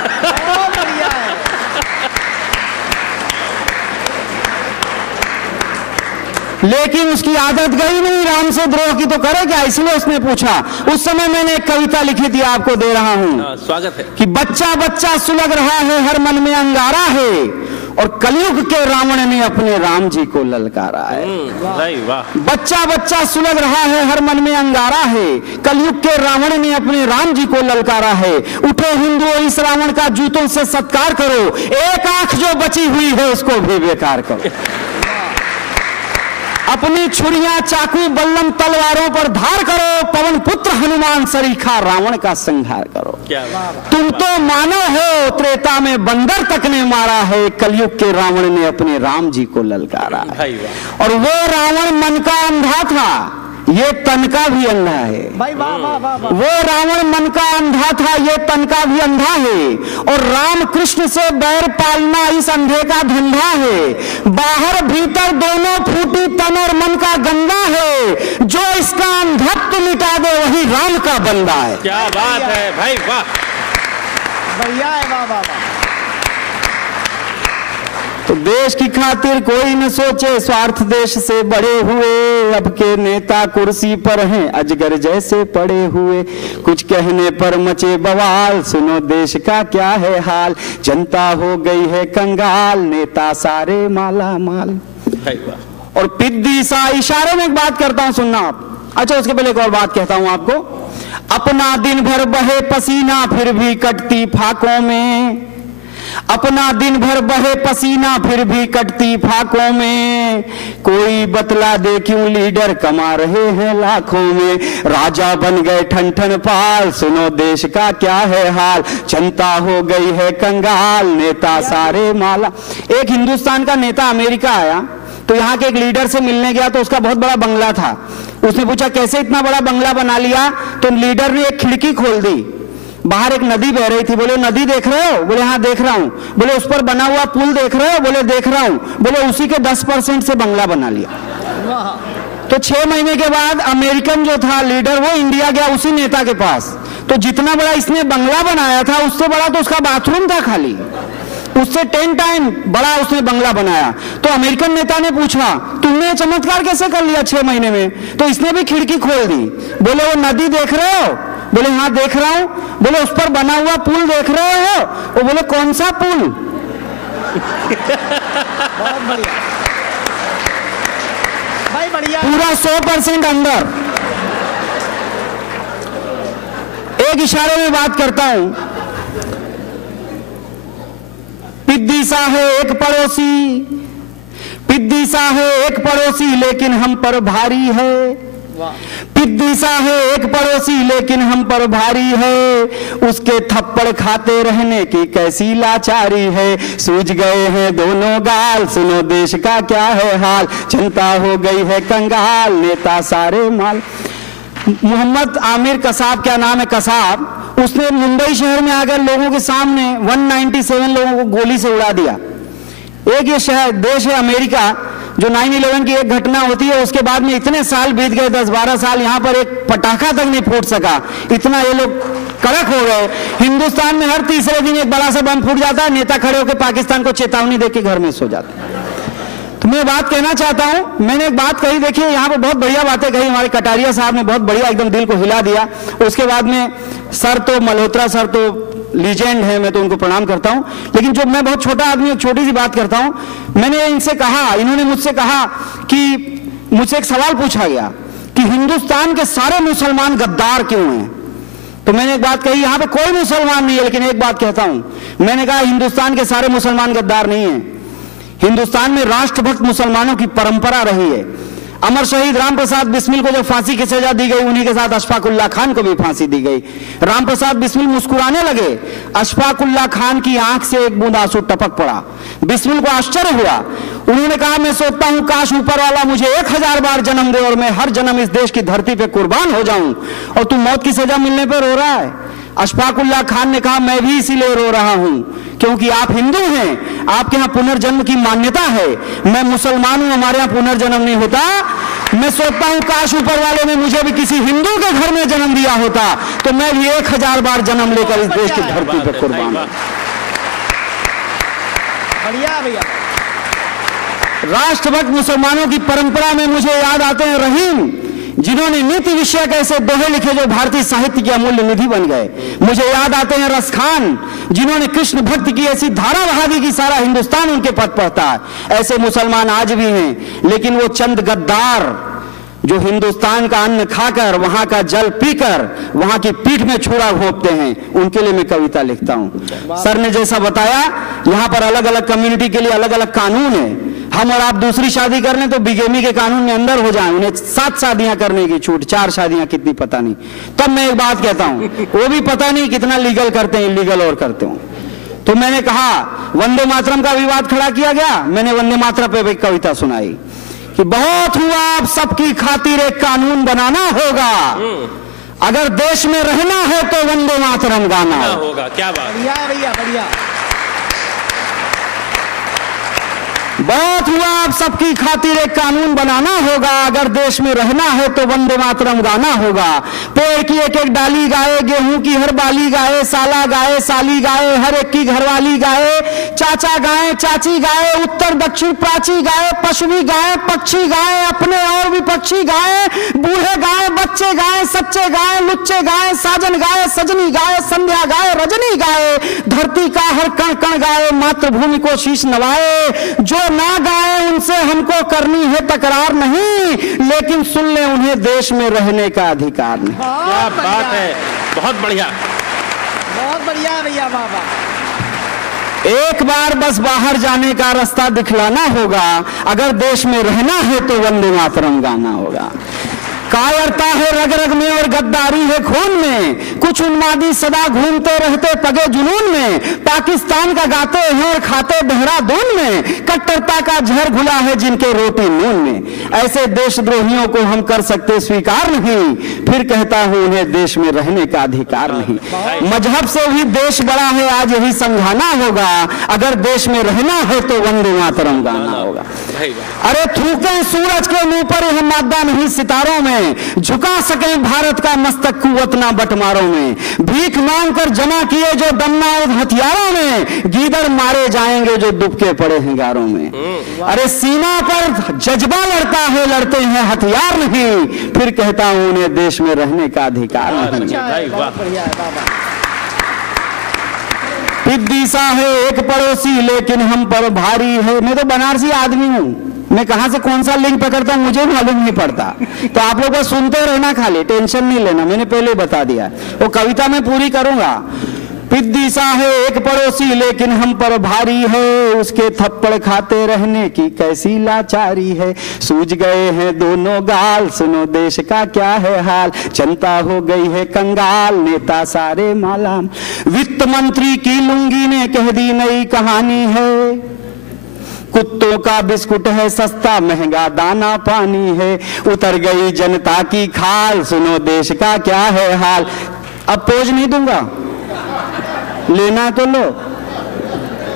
लेकिन उसकी आदत गई नहीं राम से द्रोह की, तो करे क्या, इसलिए उसने पूछा। उस समय मैंने एक कविता लिखी थी, आपको दे रहा हूं। स्वागत है। कि बच्चा बच्चा सुलग रहा है, हर मन में अंगारा है, और कलयुग के रावण ने अपने राम जी को ललकारा है। वाह। बच्चा बच्चा सुलग रहा है, हर मन में अंगारा है, कलयुग के रावण ने अपने राम जी को ललकारा है। उठो हिंदुओं, इस रावण का जूतों से सत्कार करो, एक आंख जो बची हुई है उसको भी बेकार करो। अपनी छुरियां चाकू बल्लम तलवारों पर धार करो, पवन पुत्र हनुमान सरीखा रावण का संहार करो। तुम तो मानव हो, त्रेता में बंदर तक ने मारा है, कलयुग के रावण ने अपने राम जी को ललकारा है। और वो रावण मन का अंधा था, ये तन का भी अंधा है। भाई वाह वाह वाह वाह। वो रावण मन का अंधा था, ये तन का भी अंधा है, और राम कृष्ण से बैर पालना इस अंधे का धंधा है। बाहर भीतर दोनों फूटी तन और मन का गंदा है, जो इसका अंधत्व मिटा दे वही राम का बंदा है। क्या बात है भाई, वाह, बढ़िया है, वाह वाह वाह। तो देश की खातिर कोई न सोचे, स्वार्थ देश से बड़े हुए। अब के नेता कुर्सी पर हैं, अजगर जैसे पड़े हुए। कुछ कहने पर मचे बवाल, सुनो देश का क्या है हाल। जनता हो गई है कंगाल, नेता सारे माला माल। और पिद्दी सा इशारे में एक बात करता हूं, सुनना आप। अच्छा, उसके पहले एक और बात कहता हूं आपको। अपना दिन भर बहे पसीना, फिर भी कटती फाकों में। अपना दिन भर बहे पसीना फिर भी कटती फाकों में, कोई बतला दे क्यों लीडर कमा रहे हैं लाखों में। राजा बन गए ठन ठन पाल, सुनो देश का क्या है हाल, जनता हो गई है कंगाल, नेता सारे माला। एक हिंदुस्तान का नेता अमेरिका आया तो यहाँ के एक लीडर से मिलने गया तो उसका बहुत बड़ा बंगला था। उसने पूछा कैसे इतना बड़ा बंगला बना लिया, तो लीडर ने एक खिड़की खोल दी, बाहर एक नदी बह रही थी। बोले नदी देख रहे हो? बोले हाँ देख रहा हूं। बोले उस पर बना हुआ पुल देख रहे हो? बोले देख रहा हूं। बोले उसी के 10% से बंगला बना लिया। तो 6 महीने के बाद अमेरिकन जो था लीडर वो इंडिया गया उसी नेता के पास, तो जितना बड़ा इसने बंगला बनाया था उससे बड़ा तो उसका बाथरूम था खाली, उससे 10 टाइम बड़ा उसने बंगला बनाया। तो अमेरिकन नेता ने पूछा तुमने चमत्कार कैसे कर लिया 6 महीने में? तो इसने भी खिड़की खोल दी। बोले वो नदी देख रहे हो? बोले हाँ देख रहा हूं। बोले उस पर बना हुआ पुल देख रहे हो? वो बोले कौन सा पुल? बहुत बढ़िया भाई, बढ़िया। पूरा 100% अंदर। एक इशारे में बात करता हूं, पिद्दी सा है एक पड़ोसी, पिद्दी सा है एक पड़ोसी लेकिन हम पर भारी है, पिद्दी सा है एक पड़ोसी लेकिन हम पर भारी है, उसके थप्पड़ खाते रहने की कैसी लाचारी है, सूझ गए हैं दोनों गाल, सुनो देश का क्या है हाल, जनता हो गई है कंगाल, नेता सारे माल। मोहम्मद आमिर कसाब, क्या नाम है कसाब, उसने मुंबई शहर में आकर लोगों के सामने 197 लोगों को गोली से उड़ा दिया। एक ये शहर देश है अमेरिका, जो 9/11 की एक घटना होती है उसके बाद में इतने साल बीत गए, 10-12 साल, यहाँ पर एक पटाखा तक नहीं फूट सका, इतना ये लोग कड़क हो गए। हिंदुस्तान में हर तीसरे दिन एक बड़ा सा बम फूट जाता है, नेता खड़े होकर पाकिस्तान को चेतावनी देके घर में सो जाते हैं। तो मैं बात कहना चाहता हूं, मैंने एक बात कही, देखिए यहाँ पर बहुत बढ़िया बातें कही हमारे कटारिया साहब ने, बहुत बढ़िया एकदम दिल को हिला दिया। उसके बाद में सर तो मल्होत्रा सर तो लीजेंड है, मैं तो उनको प्रणाम करता हूं, लेकिन जो मैं बहुत छोटा आदमी एक छोटी सी बात करता हूं। मैंने इनसे कहा, इन्होंने मुझसे कहा कि मुझसे एक सवाल पूछा गया कि हिंदुस्तान के सारे मुसलमान गद्दार क्यों हैं? तो मैंने एक बात कही, यहां पे कोई मुसलमान नहीं है, लेकिन एक बात कहता हूं, मैंने कहा हिंदुस्तान के सारे मुसलमान गद्दार नहीं है। हिंदुस्तान में राष्ट्रभक्त मुसलमानों की परंपरा रही है। अमर शहीद राम प्रसाद बिस्मिल को जब फांसी की सजा दी गई, उन्हीं के साथ अशफाक उल्लाह खान को भी फांसी दी गई। राम प्रसाद बिस्मिल मुस्कुराने लगे, अशफाक उल्लाह खान की आंख से एक बूंद आंसू टपक पड़ा। बिस्मिल को आश्चर्य हुआ, उन्होंने कहा मैं सोचता हूं काश ऊपर वाला मुझे 1000 बार जन्म दे और मैं हर जन्म इस देश की धरती पे कुर्बान हो जाऊं, और तू मौत की सजा मिलने पर रो रहा है। अशफाक उल्लाह खान ने कहा मैं भी इसीलिए रो रहा हूं क्योंकि आप हिंदू हैं, आपके यहां पुनर्जन्म की मान्यता है, मैं मुसलमान हूं, हमारे यहां पुनर्जन्म नहीं होता। मैं सोचता हूं काश ऊपर वाले ने मुझे भी किसी हिंदू के घर में जन्म दिया होता तो मैं भी 1000 बार जन्म लेकर इस देश की धरती पर कुर्बान। बढ़िया भैया। राष्ट्रभक्त मुसलमानों की परंपरा में मुझे याद आते हैं रहीम, जिन्होंने नीति विषयक ऐसे दोहे लिखे जो भारतीय साहित्य की अमूल्य निधि बन गए। मुझे याद आते हैं रसखान, जिन्होंने कृष्ण भक्ति की ऐसी धारा बहा दी कि सारा हिंदुस्तान उनके पद पढ़ता है। ऐसे मुसलमान आज भी हैं, लेकिन वो चंद गद्दार जो हिंदुस्तान का अन्न खाकर, वहां का जल पीकर, वहां की पीठ में छुरा घोंपते हैं, उनके लिए मैं कविता लिखता हूं। सर ने जैसा बताया, यहां पर अलग अलग कम्युनिटी के लिए अलग अलग कानून है। हम और आप दूसरी शादी कर लें तो बिगेमी के कानून में अंदर हो जाएं, उन्हें 7 शादियां करने की छूट, 4 शादियां कितनी पता नहीं। तब मैं एक बात कहता हूं, वो भी पता नहीं कितना लीगल करते हैं, इलीगल और करते हो। तो मैंने कहा वंदे मातरम का विवाद खड़ा किया गया, मैंने वंदे मातरम पे एक कविता सुनाई कि बहुत हुआ आप सबकी खातिर एक कानून बनाना होगा, अगर देश में रहना है तो वंदे मातरम गाना होगा। क्या बात, बढ़िया भैया, बढ़िया। बहुत हुआ आप सबकी खातिर एक कानून बनाना होगा, अगर देश में रहना है तो वंदे मातरम गाना होगा। पेड़ की एक एक डाली गाए, गेहूं की हर बाली गाए, साला गाए, साली गाए, हर एक की घरवाली गाए, चाचा गाए, चाची गाए, उत्तर दक्षिण प्राची गाए, पशुवी गाए, पक्षी गाए, अपने और विपक्षी गाए, बूढ़े गाए, बच्चे गाए, सच्चे गाए, लुच्चे गाए, साजन गाए, सजनी गाए, संध्या गाए, रजनी गाए, धरती का हर कण कण गाए, मातृभूमि को शीश नवाए। जो ना गाए उनसे हमको करनी है तकरार नहीं, लेकिन सुन ले उन्हें देश में रहने का अधिकार नहीं। क्या बात है, बहुत बढ़िया, बहुत बढ़िया भैया, बाबा। एक बार बस बाहर जाने का रास्ता दिखलाना होगा, अगर देश में रहना है तो वंदे मातरम गाना होगा। कायरता है रग रग में और गद्दारी है खून में, कुछ उन्मादी सदा घूमते रहते पगे जुनून में, पाकिस्तान का गाते हैं और खाते देहरादून में, कट्टरता का जहर घुला है जिनके रोटी नून में। ऐसे देशद्रोहियों को हम कर सकते स्वीकार नहीं, फिर कहता हूं उन्हें देश में रहने का अधिकार नहीं। मजहब से भी देश बड़ा है आज यही समझाना होगा, अगर देश में रहना है तो वंदे मातरम गाना होगा। अरे थूके सूरज के मुंह पर हम मादा नहीं सितारों में, झुका सके भारत का मस्तक कुवत ना बटमारों में, भीख मांग कर जमा किए जो दमना हथियारों में, गीदड़ मारे जाएंगे जो दुबके पड़े हैं गारों में। अरे सीमा पर जज्बा लड़ता है, लड़ते हैं हथियार नहीं, फिर कहता हूं उन्हें देश में रहने का अधिकार नहीं। पिद्दीसा है एक पड़ोसी लेकिन हम पर भारी है। मैं तो बनारसी आदमी हूं, मैं कहां से कौन सा लिंक पकड़ता हूं मुझे मालूम नहीं पड़ता, तो आप लोग बस सुनते रहना, खाली टेंशन नहीं लेना, मैंने पहले बता दिया। वो कविता मैं पूरी करूंगा। पिद्दीसा है एक पड़ोसी लेकिन हम पर भारी है, उसके थप्पड़ खाते रहने की कैसी लाचारी है, सूझ गए हैं दोनों गाल, सुनो देश का क्या है हाल, जनता हो गई है कंगाल, नेता सारे मालाम। वित्त मंत्री की लुंगी ने कह दी नई कहानी है, कुत्तों का बिस्कुट है सस्ता, महंगा दाना पानी है, उतर गई जनता की खाल, सुनो देश का क्या है हाल। अब पोज नहीं दूंगा, लेना तो लो,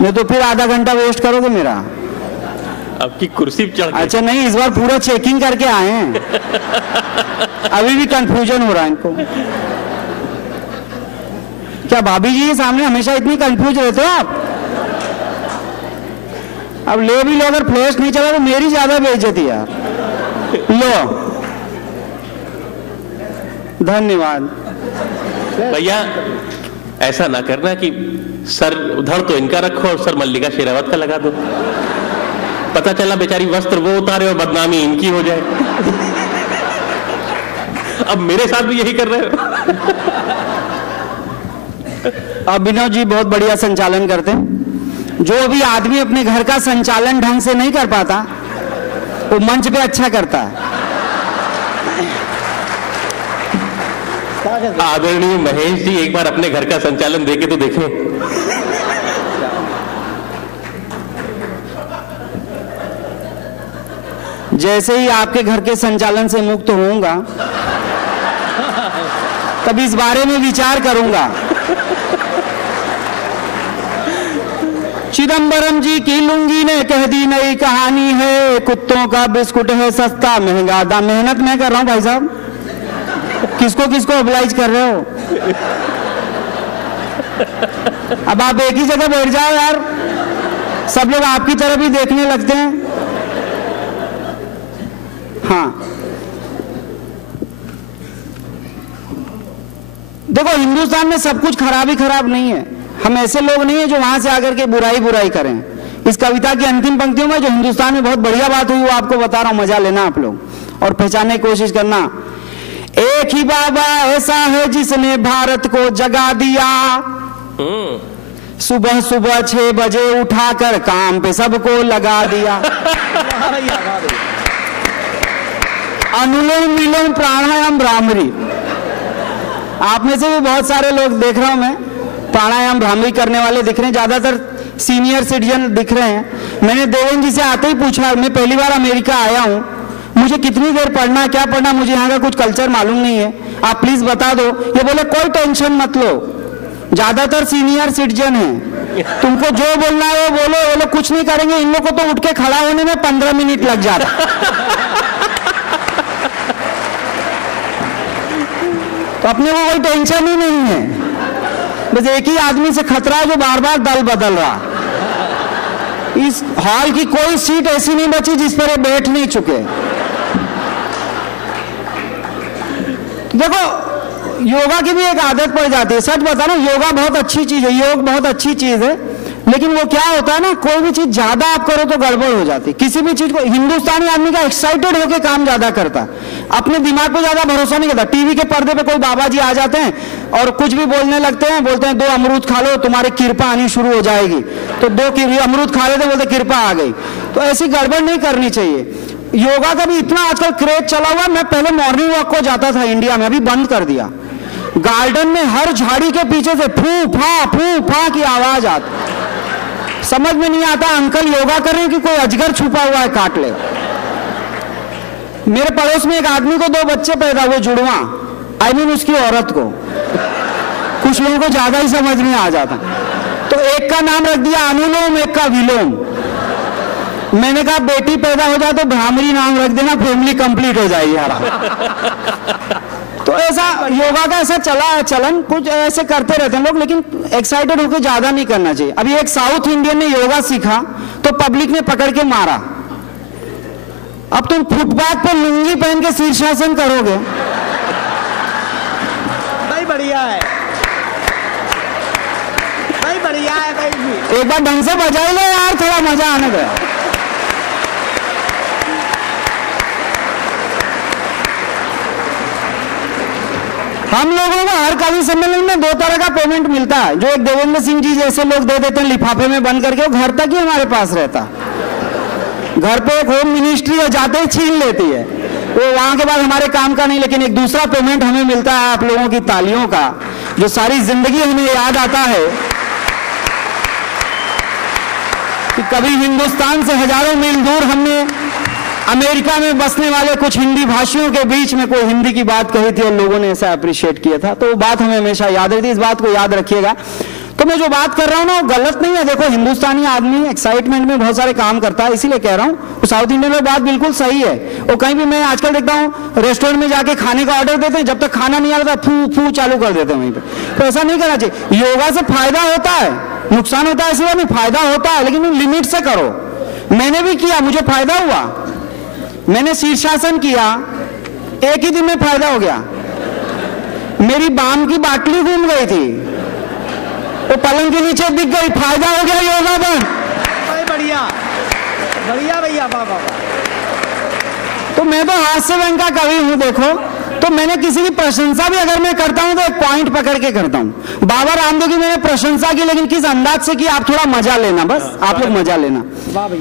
नहीं तो फिर आधा घंटा वेस्ट करोगे मेरा। आपकी कुर्सी पे चढ़। अच्छा नहीं, इस बार पूरा चेकिंग करके आए हैं, अभी भी कंफ्यूजन हो रहा है इनको। क्या भाभी जी के सामने हमेशा इतनी कंफ्यूज रहते हो आप? अब ले भी लो, अगर फ्लैश नहीं चला तो मेरी ज्यादा बेइज्जती यार। लो, धन्यवाद भैया। ऐसा ना करना कि सर उधर तो इनका रखो और सर मल्लिका शेरावत का लगा दो, पता चला बेचारी वस्त्र वो उतारे और बदनामी इनकी हो जाए। अब मेरे साथ भी यही कर रहे हो। अभिनव जी बहुत बढ़िया संचालन करते हैं। जो भी आदमी अपने घर का संचालन ढंग से नहीं कर पाता वो मंच पे अच्छा करता है। आदरणीय महेश जी एक बार अपने घर का संचालन देके तो देखें। जैसे ही आपके घर के संचालन से मुक्त होऊंगा तब इस बारे में विचार करूंगा। चिदंबरम जी की लुंगी ने कह दी नई कहानी है, कुत्तों का बिस्कुट है सस्ता, महंगा दाम। मेहनत मैं कर रहा हूं भाई साहब, किसको किसको ऑब्लाइज कर रहे हो? अब आप एक ही जगह बैठ जाओ यार, सब लोग आपकी तरफ ही देखने लगते हैं। हाँ देखो, हिंदुस्तान में सब कुछ खराब ही खराब नहीं है। हम ऐसे लोग नहीं है जो वहां से आकर के बुराई करें। इस कविता की अंतिम पंक्तियों में जो हिंदुस्तान में बहुत बढ़िया बात हुई वो आपको बता रहा हूं, मजा लेना आप लोग और पहचानने की कोशिश करना। एक ही बाबा ऐसा है जिसने भारत को जगा दिया, सुबह सुबह 6 बजे उठाकर काम पे सबको लगा दिया। अनुलोम विलोम प्राणायाम भ्रामरी, आप में से भी बहुत सारे लोग देख रहा हूं मैं प्राणायाम भ्रामरी करने वाले दिख रहे हैं, ज्यादातर सीनियर सिटीजन दिख रहे हैं। मैंने देवेंद्र जी से आते ही पूछा, मैं पहली बार अमेरिका आया हूं, मुझे कितनी देर पढ़ना, क्या पढ़ना, मुझे यहाँ का कुछ कल्चर मालूम नहीं है, आप प्लीज बता दो। ये बोले कोई टेंशन मत लो, ज्यादातर सीनियर सिटीजन है, तुमको जो बोलना है वो बोलो, वो लोग कुछ नहीं करेंगे। इन लोग को तो उठ के खड़ा होने में 15 मिनट लग जाता। तो अपने को कोई टेंशन ही नहीं है, बस एक ही आदमी से खतरा है जो बार बार दल बदल रहा। इस हॉल की कोई सीट ऐसी नहीं बची जिस पर ये बैठ नहीं चुके। देखो योगा की भी एक आदत पड़ जाती है, सच बता रहा हूं, योगा बहुत अच्छी चीज है, योग बहुत अच्छी चीज है। लेकिन वो क्या होता है ना, कोई भी चीज ज्यादा आप करो तो गड़बड़ हो जाती। किसी भी चीज को हिंदुस्तानी आदमी का एक्साइटेड होकर काम ज्यादा करता, अपने दिमाग पे ज्यादा भरोसा नहीं करता। टीवी के पर्दे पे कोई बाबा जी आ जाते हैं और कुछ भी बोलने लगते हैं, बोलते हैं 2 अमरूद खा लो तुम्हारी कृपा आनी शुरू हो जाएगी, तो 2 अमरूद खा लेते, बोलते कृपा आ गई। तो ऐसी गड़बड़ नहीं करनी चाहिए। योगा का भी इतना आजकल क्रेज चला हुआ, मैं पहले मॉर्निंग वॉक को जाता था इंडिया में, अभी बंद कर दिया। गार्डन में हर झाड़ी के पीछे से फू फा की आवाज आती, समझ में नहीं आता अंकल योगा कर रहे हैं कि कोई अजगर छुपा हुआ है काट ले। मेरे पड़ोस में एक आदमी को 2 बच्चे पैदा हुए, जुड़वा, आई मीन उसकी औरत को। कुछ लोगों को ज्यादा ही समझ में आ जाता, तो एक का नाम रख दिया अनुलोम, एक का विलोम। मैंने कहा बेटी पैदा हो जाए तो भ्रामरी नाम रख देना, फैमिली कंप्लीट हो जाएगी यार। तो ऐसा योगा का ऐसा चला है चलन, कुछ ऐसे करते रहते हैं लोग, लेकिन एक्साइटेड होकर ज्यादा नहीं करना चाहिए। अभी एक साउथ इंडियन ने योगा सीखा तो पब्लिक ने पकड़ के मारा। अब तुम फुटपाथ पर लुंगी पहन के शीर्षासन करोगे, भाई बढ़िया है, भाई बढ़िया है भाई जी। एक बार ढंग से बजा लो यार, थोड़ा मजा आने दो। हम लोगों को हर कवि सम्मेलन में 2 तरह का पेमेंट मिलता है। जो एक देवेंद्र सिंह जी जैसे लोग दे देते हैं लिफाफे में बंद करके, वो घर तक ही हमारे पास रहता। घर पे एक होम मिनिस्ट्री है, जाते ही छीन लेती है, वो वहां के बाद हमारे काम का नहीं। लेकिन एक दूसरा पेमेंट हमें मिलता है आप लोगों की तालियों का, जो सारी जिंदगी हमें याद आता है कि कभी हिंदुस्तान से हजारों मील दूर हमने अमेरिका में बसने वाले कुछ हिंदी भाषियों के बीच में कोई हिंदी की बात कही थी और लोगों ने ऐसा अप्रिशिएट किया था। तो वो बात हमें हमेशा याद रहती है, इस बात को याद रखिएगा। तो मैं जो बात कर रहा हूं ना वो गलत नहीं है। देखो हिंदुस्तानी आदमी एक्साइटमेंट में बहुत सारे काम करता है, इसीलिए कह रहा हूं। साउथ इंडियन में बात बिल्कुल सही है। और कहीं भी मैं आजकल देखता हूं रेस्टोरेंट में जाके खाने का ऑर्डर देते हैं, जब तक खाना नहीं आता फू फू चालू कर देते हैं वहीं पे। तो ऐसा नहीं करना चाहिए। योगा से फायदा होता है, नुकसान होता है इसलिए नहीं, फायदा होता है लेकिन लिमिट से करो। मैंने भी किया, मुझे फायदा हुआ। मैंने शीर्षासन किया, एक ही दिन में फायदा हो गया। मेरी बाम की बाटली घूम गई थी, वो पलंग के नीचे दिख गई, फायदा हो गया योगा बंद। बढ़िया बढ़िया भैया, वाह। तो मैं तो हास्य व्यंग का कवि हूं। देखो, तो मैंने किसी की प्रशंसा भी अगर मैं करता हूं तो एक पॉइंट पकड़ के करता हूं। बाबा रामदेव की मैंने प्रशंसा की, लेकिन किस अंदाज से की, आप थोड़ा मजा लेना, बस आप लोग मजा लेना।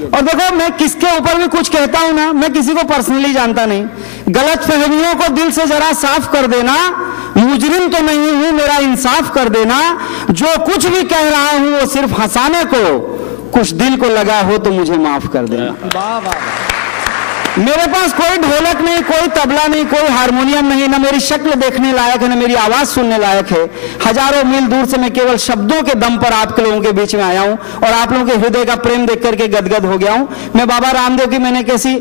और देखो, मैं किसके ऊपर भी कुछ कहता हूं ना, मैं किसी को पर्सनली जानता नहीं। गलत फहमियों को दिल से जरा साफ कर देना। मुजरिम तो नहीं हूं, मेरा इंसाफ कर देना। जो कुछ भी कह रहा हूं वो सिर्फ हंसाने को, कुछ दिल को लगा हो तो मुझे माफ कर देना। वाह वाह। मेरे पास कोई ढोलक नहीं, कोई तबला नहीं, कोई हारमोनियम नहीं, ना मेरी शक्ल देखने लायक है, ना मेरी आवाज सुनने लायक है। हजारों मील दूर से मैं केवल शब्दों के दम पर आप लोगों के बीच में आया हूं और आप लोगों के हृदय का प्रेम देख करके गदगद हो गया हूं। मैं बाबा रामदेव की मैंने कैसी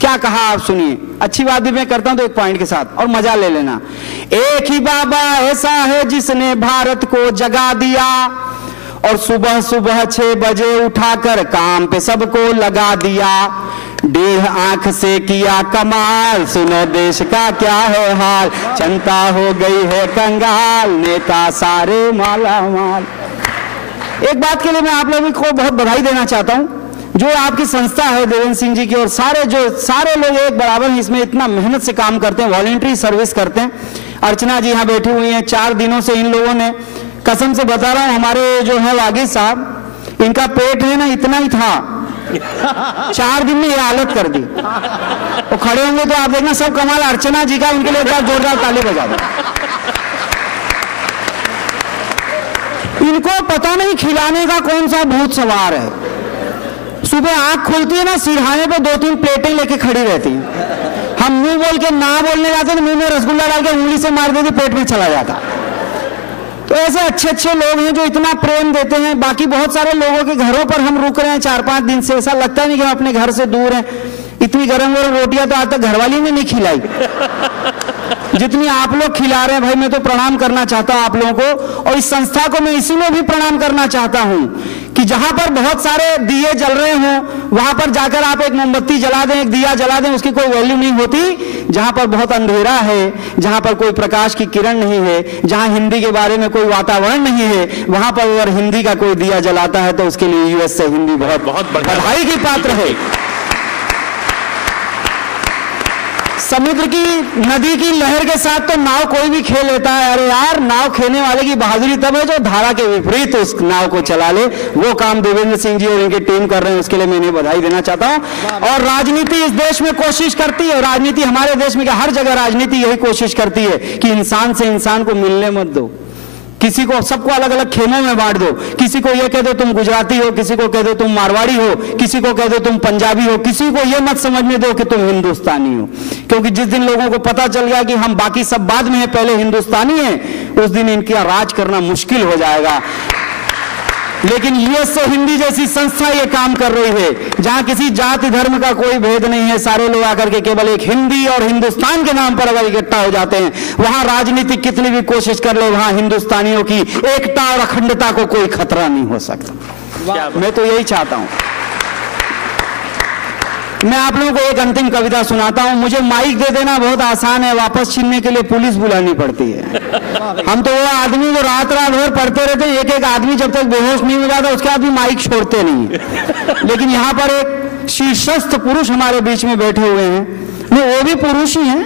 क्या कहा आप सुनिए। अच्छी बात भी मैं करता हूं तो एक पॉइंट के साथ, और मजा ले लेना। एक ही बाबा ऐसा है जिसने भारत को जगा दिया और सुबह सुबह 6 बजे उठाकर काम पे सबको लगा दिया। 1.5 आंख से किया कमाल, सुनो देश का क्या है हाल। जनता हो गई है कंगाल, नेता सारे माला माल। एक बात के लिए मैं आप लोगों को बहुत बधाई देना चाहता हूं। जो आपकी संस्था है देवेंद्र सिंह जी की, और सारे लोग एक बराबर इसमें इतना मेहनत से काम करते हैं, वॉलंटरी सर्विस करते हैं। अर्चना जी यहाँ बैठी हुई हैं, 4 दिनों से इन लोगों ने, कसम से बता रहा हूं, हमारे जो है वागिद साहब, इनका पेट है ना इतना ही था, 4 दिन में ये हालत कर दी। वो खड़े होंगे तो आप देखना सब कमाल अर्चना जी का। उनके लिए एक बार जोरदार ताली बजा दो। इनको पता नहीं खिलाने का कौन सा भूत सवार है। सुबह आंख खुलती है ना, सिरहाने पे 2-3 प्लेटें लेके खड़ी रहती हैं। हम मुंह बोल के ना बोलने जाते तो मुंह में रसगुल्ला डाल के उंगली से मार देते, पेट में चला जाता। तो ऐसे अच्छे अच्छे लोग हैं जो इतना प्रेम देते हैं। बाकी बहुत सारे लोगों के घरों पर हम रुक रहे हैं 4-5 दिन से, ऐसा लगता नहीं कि हम अपने घर से दूर हैं। इतनी गरम गरम रोटियां तो आज तक घरवाली ने नहीं खिलाई जितनी आप लोग खिला रहे हैं। भाई मैं तो प्रणाम करना चाहता हूं आप लोगों को, और इस संस्था को मैं इसीलिए भी प्रणाम करना चाहता हूं कि जहां पर बहुत सारे दिए जल रहे हों वहां पर जाकर आप एक मोमबत्ती जला दें, एक दिया जला दें, उसकी कोई वैल्यू नहीं होती। जहां पर बहुत अंधेरा है, जहां पर कोई प्रकाश की किरण नहीं है, जहां हिंदी के बारे में कोई वातावरण नहीं है, वहां पर अगर हिंदी का कोई दिया जलाता है तो उसके लिए यूएस से हिंदी बहुत बधाई की पात्र है। समुद्र की, नदी की लहर के साथ तो नाव कोई भी खेल लेता है। अरे यार, नाव खेलने वाले की बहादुरी तब है जो धारा के विपरीत उस नाव को चला ले। वो काम देवेंद्र सिंह जी और इनकी टीम कर रहे हैं, उसके लिए मैं इन्हें बधाई देना चाहता हूं। और राजनीति इस देश में कोशिश करती है, राजनीति हमारे देश में हर जगह राजनीति यही कोशिश करती है कि इंसान से इंसान को मिलने मत दो, किसी को, सबको अलग अलग खेमों में बांट दो। किसी को ये कह दो तुम गुजराती हो, किसी को कह दो तुम मारवाड़ी हो, किसी को कह दो तुम पंजाबी हो, किसी को ये मत समझने दो कि तुम हिंदुस्तानी हो। क्योंकि जिस दिन लोगों को पता चल गया कि हम बाकी सब बाद में है, पहले हिंदुस्तानी हैं, उस दिन इनका राज करना मुश्किल हो जाएगा। लेकिन यूएस से हिंदी जैसी संस्था ये काम कर रही है, जहां किसी जाति धर्म का कोई भेद नहीं है, सारे लोग आकर के केवल एक हिंदी और हिंदुस्तान के नाम पर अगर इकट्ठा हो जाते हैं, वहां राजनीति कितनी भी कोशिश कर ले, वहां हिंदुस्तानियों की एकता और अखंडता को कोई खतरा नहीं हो सकता। मैं तो यही चाहता हूं। मैं आप लोगों को एक अंतिम कविता सुनाता हूं। मुझे माइक दे देना बहुत आसान है, वापस छीनने के लिए पुलिस बुलानी पड़ती है। हम तो वो आदमी को रात भर पढ़ते रहते हैं, एक एक आदमी जब तक बेहोश नहीं हो जाता उसके बाद भी माइक छोड़ते नहीं। लेकिन यहाँ पर एक शीर्षस्थ पुरुष हमारे बीच में बैठे हुए हैं, वो भी पुरुष ही हैं,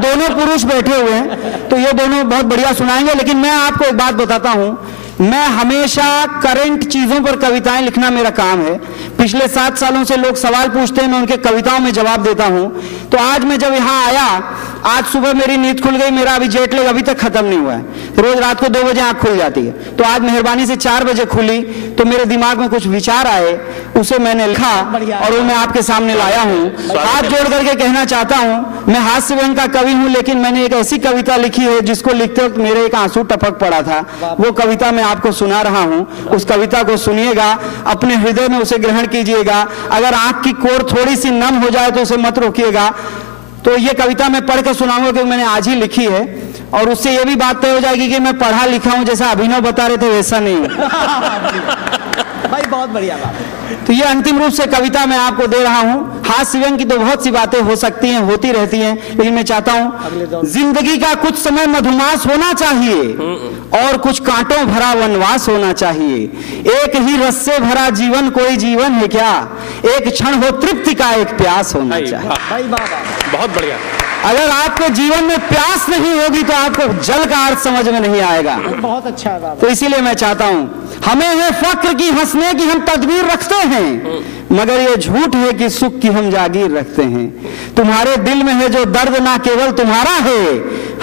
दोनों पुरुष बैठे हुए हैं, तो ये दोनों बहुत बढ़िया सुनाएंगे। लेकिन मैं आपको एक बात बताता हूं, मैं हमेशा करंट चीजों पर कविताएं लिखना मेरा काम है। पिछले 7 सालों से लोग सवाल पूछते हैं, मैं उनके कविताओं में जवाब देता हूं। तो आज मैं जब यहां आया, आज सुबह मेरी नींद खुल गई, मेरा अभी जेट लैग अभी तक खत्म नहीं हुआ है। रोज रात को 2 बजे आंख खुल जाती है, तो आज मेहरबानी से 4 बजे खुली, तो मेरे दिमाग में कुछ विचार आए, उसे मैंने लिखा और वो मैं आपके सामने लाया हूं। हाथ जोड़ करके कहना चाहता हूं, मैं हास्य व्यंग का कवि हूं, लेकिन मैंने एक ऐसी कविता लिखी है जिसको लिखते वक्त मेरे एक आंसू टपक पड़ा था। वो कविता मैं आपको सुना रहा हूं, उस कविता को सुनिएगा, अपने हृदय में उसे ग्रहण कीजिएगा। अगर आंख की कोर थोड़ी सी नम हो जाए तो उसे मत रोकिएगा। तो ये कविता मैं पढ़ कर सुनाऊंगा क्योंकि मैंने आज ही लिखी है, और उससे ये भी बात तय हो जाएगी कि मैं पढ़ा लिखा हूं, जैसा अभिनव बता रहे थे वैसा नहीं भाई बहुत बढ़िया बात है। तो ये अंतिम रूप से कविता मैं आपको दे रहा हूं। हास्य व्यंग की तो बहुत सी बातें हो सकती हैं, होती रहती हैं, लेकिन मैं चाहता हूं जिंदगी का कुछ समय मधुमास होना चाहिए और कुछ कांटों भरा वनवास होना चाहिए। एक ही रस से भरा जीवन कोई जीवन है क्या, एक क्षण हो तृप्ति का एक प्यास होना चाहिए। भाई बाबा बहुत बढ़िया। अगर आपके जीवन में प्यास नहीं होगी तो आपको जल का अर्थ समझ में नहीं आएगा। बहुत अच्छा है बाबा। तो इसीलिए मैं चाहता हूं, हमें है फक्र की हंसने की हम तदबीर रखते हैं, मगर ये झूठ है कि सुख की हम जागीर रखते हैं। तुम्हारे दिल में है जो दर्द ना केवल तुम्हारा है,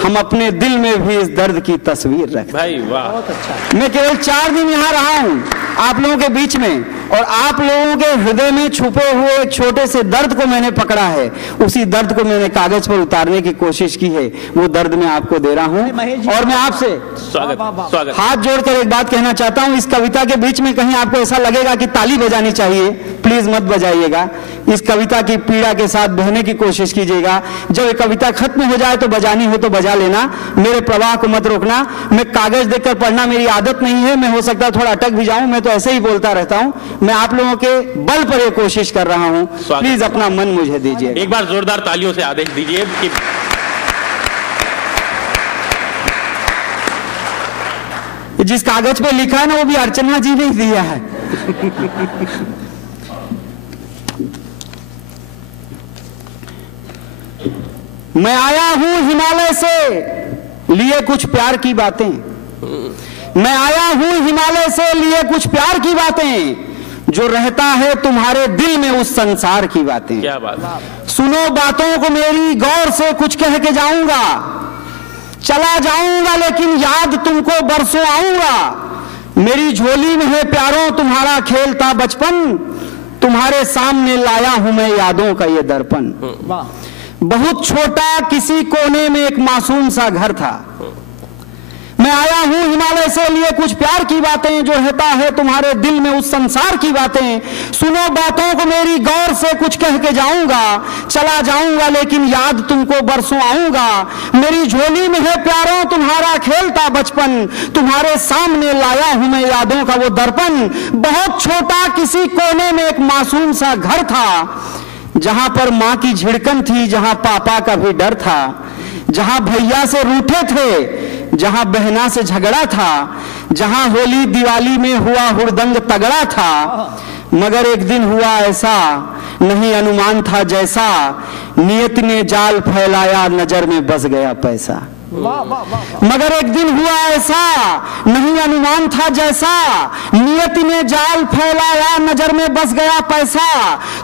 हम अपने दिल में भी इस दर्द की तस्वीर रखते हैं। भाई वाह, बहुत अच्छा। मैं केवल 4 दिन यहाँ रहा हूं आप लोगों के बीच में, और आप लोगों के हृदय में छुपे हुए एक छोटे से दर्द को मैंने पकड़ा है, उसी दर्द को मैंने कागज पर उतारने की कोशिश की है। वो दर्द मैं आपको दे रहा हूं। और मैं आपसे स्वागत हाथ जोड़कर एक बात कहना चाहता हूं, इस कविता के बीच में कहीं आपको ऐसा लगेगा कि ताली बजानी चाहिए, प्लीज मत बजाइएगा। इस कविता की पीड़ा के साथ बहने की कोशिश कीजिएगा। जब ये कविता खत्म हो जाए तो बजानी हो तो बजा लेना, मेरे प्रवाह को मत रोकना। मैं कागज देखकर पढ़ना मेरी आदत नहीं है, मैं हो सकता है थोड़ा अटक भी जाऊं, मैं तो ऐसे ही बोलता रहता हूं। मैं आप लोगों के बल पर ये कोशिश कर रहा हूं, प्लीज अपना मन मुझे दीजिए। एक बार जोरदार तालियों से आदेश दीजिए कि जिस कागज पे लिखा है ना वो भी अर्चना जी ने ही दिया है। मैं आया हूं हिमालय से लिए कुछ प्यार की बातें, मैं आया हूं हिमालय से लिए कुछ प्यार की बातें, जो रहता है तुम्हारे दिल में उस संसार की बातें। क्या बात। सुनो बातों को मेरी, गौर से कुछ कह के जाऊंगा, चला जाऊंगा लेकिन याद तुमको बरसों आऊंगा। मेरी झोली में है प्यारों तुम्हारा खेलता बचपन, तुम्हारे सामने लाया हूं मैं यादों का ये दर्पण। बहुत छोटा किसी कोने में एक मासूम सा घर था, मैं आया हूं हिमालय से लिए कुछ प्यार की बातें, जो रहता है तुम्हारे दिल में उस संसार की बातें। सुनो बातों को मेरी गौर से, कुछ कह के जाऊंगा, चला जाऊंगा लेकिन याद तुमको बरसों आऊंगा। मेरी झोली में है प्यारों तुम्हारा खेलता बचपन, तुम्हारे सामने लाया हूं मैं यादों का वो दर्पण। बहुत छोटा किसी कोने में एक मासूम सा घर था, जहां पर मां की झिड़कन थी, जहां पापा का भी डर था, जहां भैया से रूठे थे, जहां बहना से झगड़ा था, जहां होली दिवाली में हुआ हुड़दंग तगड़ा था। मगर एक दिन हुआ ऐसा, नहीं अनुमान था जैसा, नियत ने जाल फैलाया, नजर में बस गया पैसा। मगर एक दिन हुआ ऐसा, नहीं अनुमान था जैसा, नियति ने जाल फैलाया, नजर में बस गया पैसा।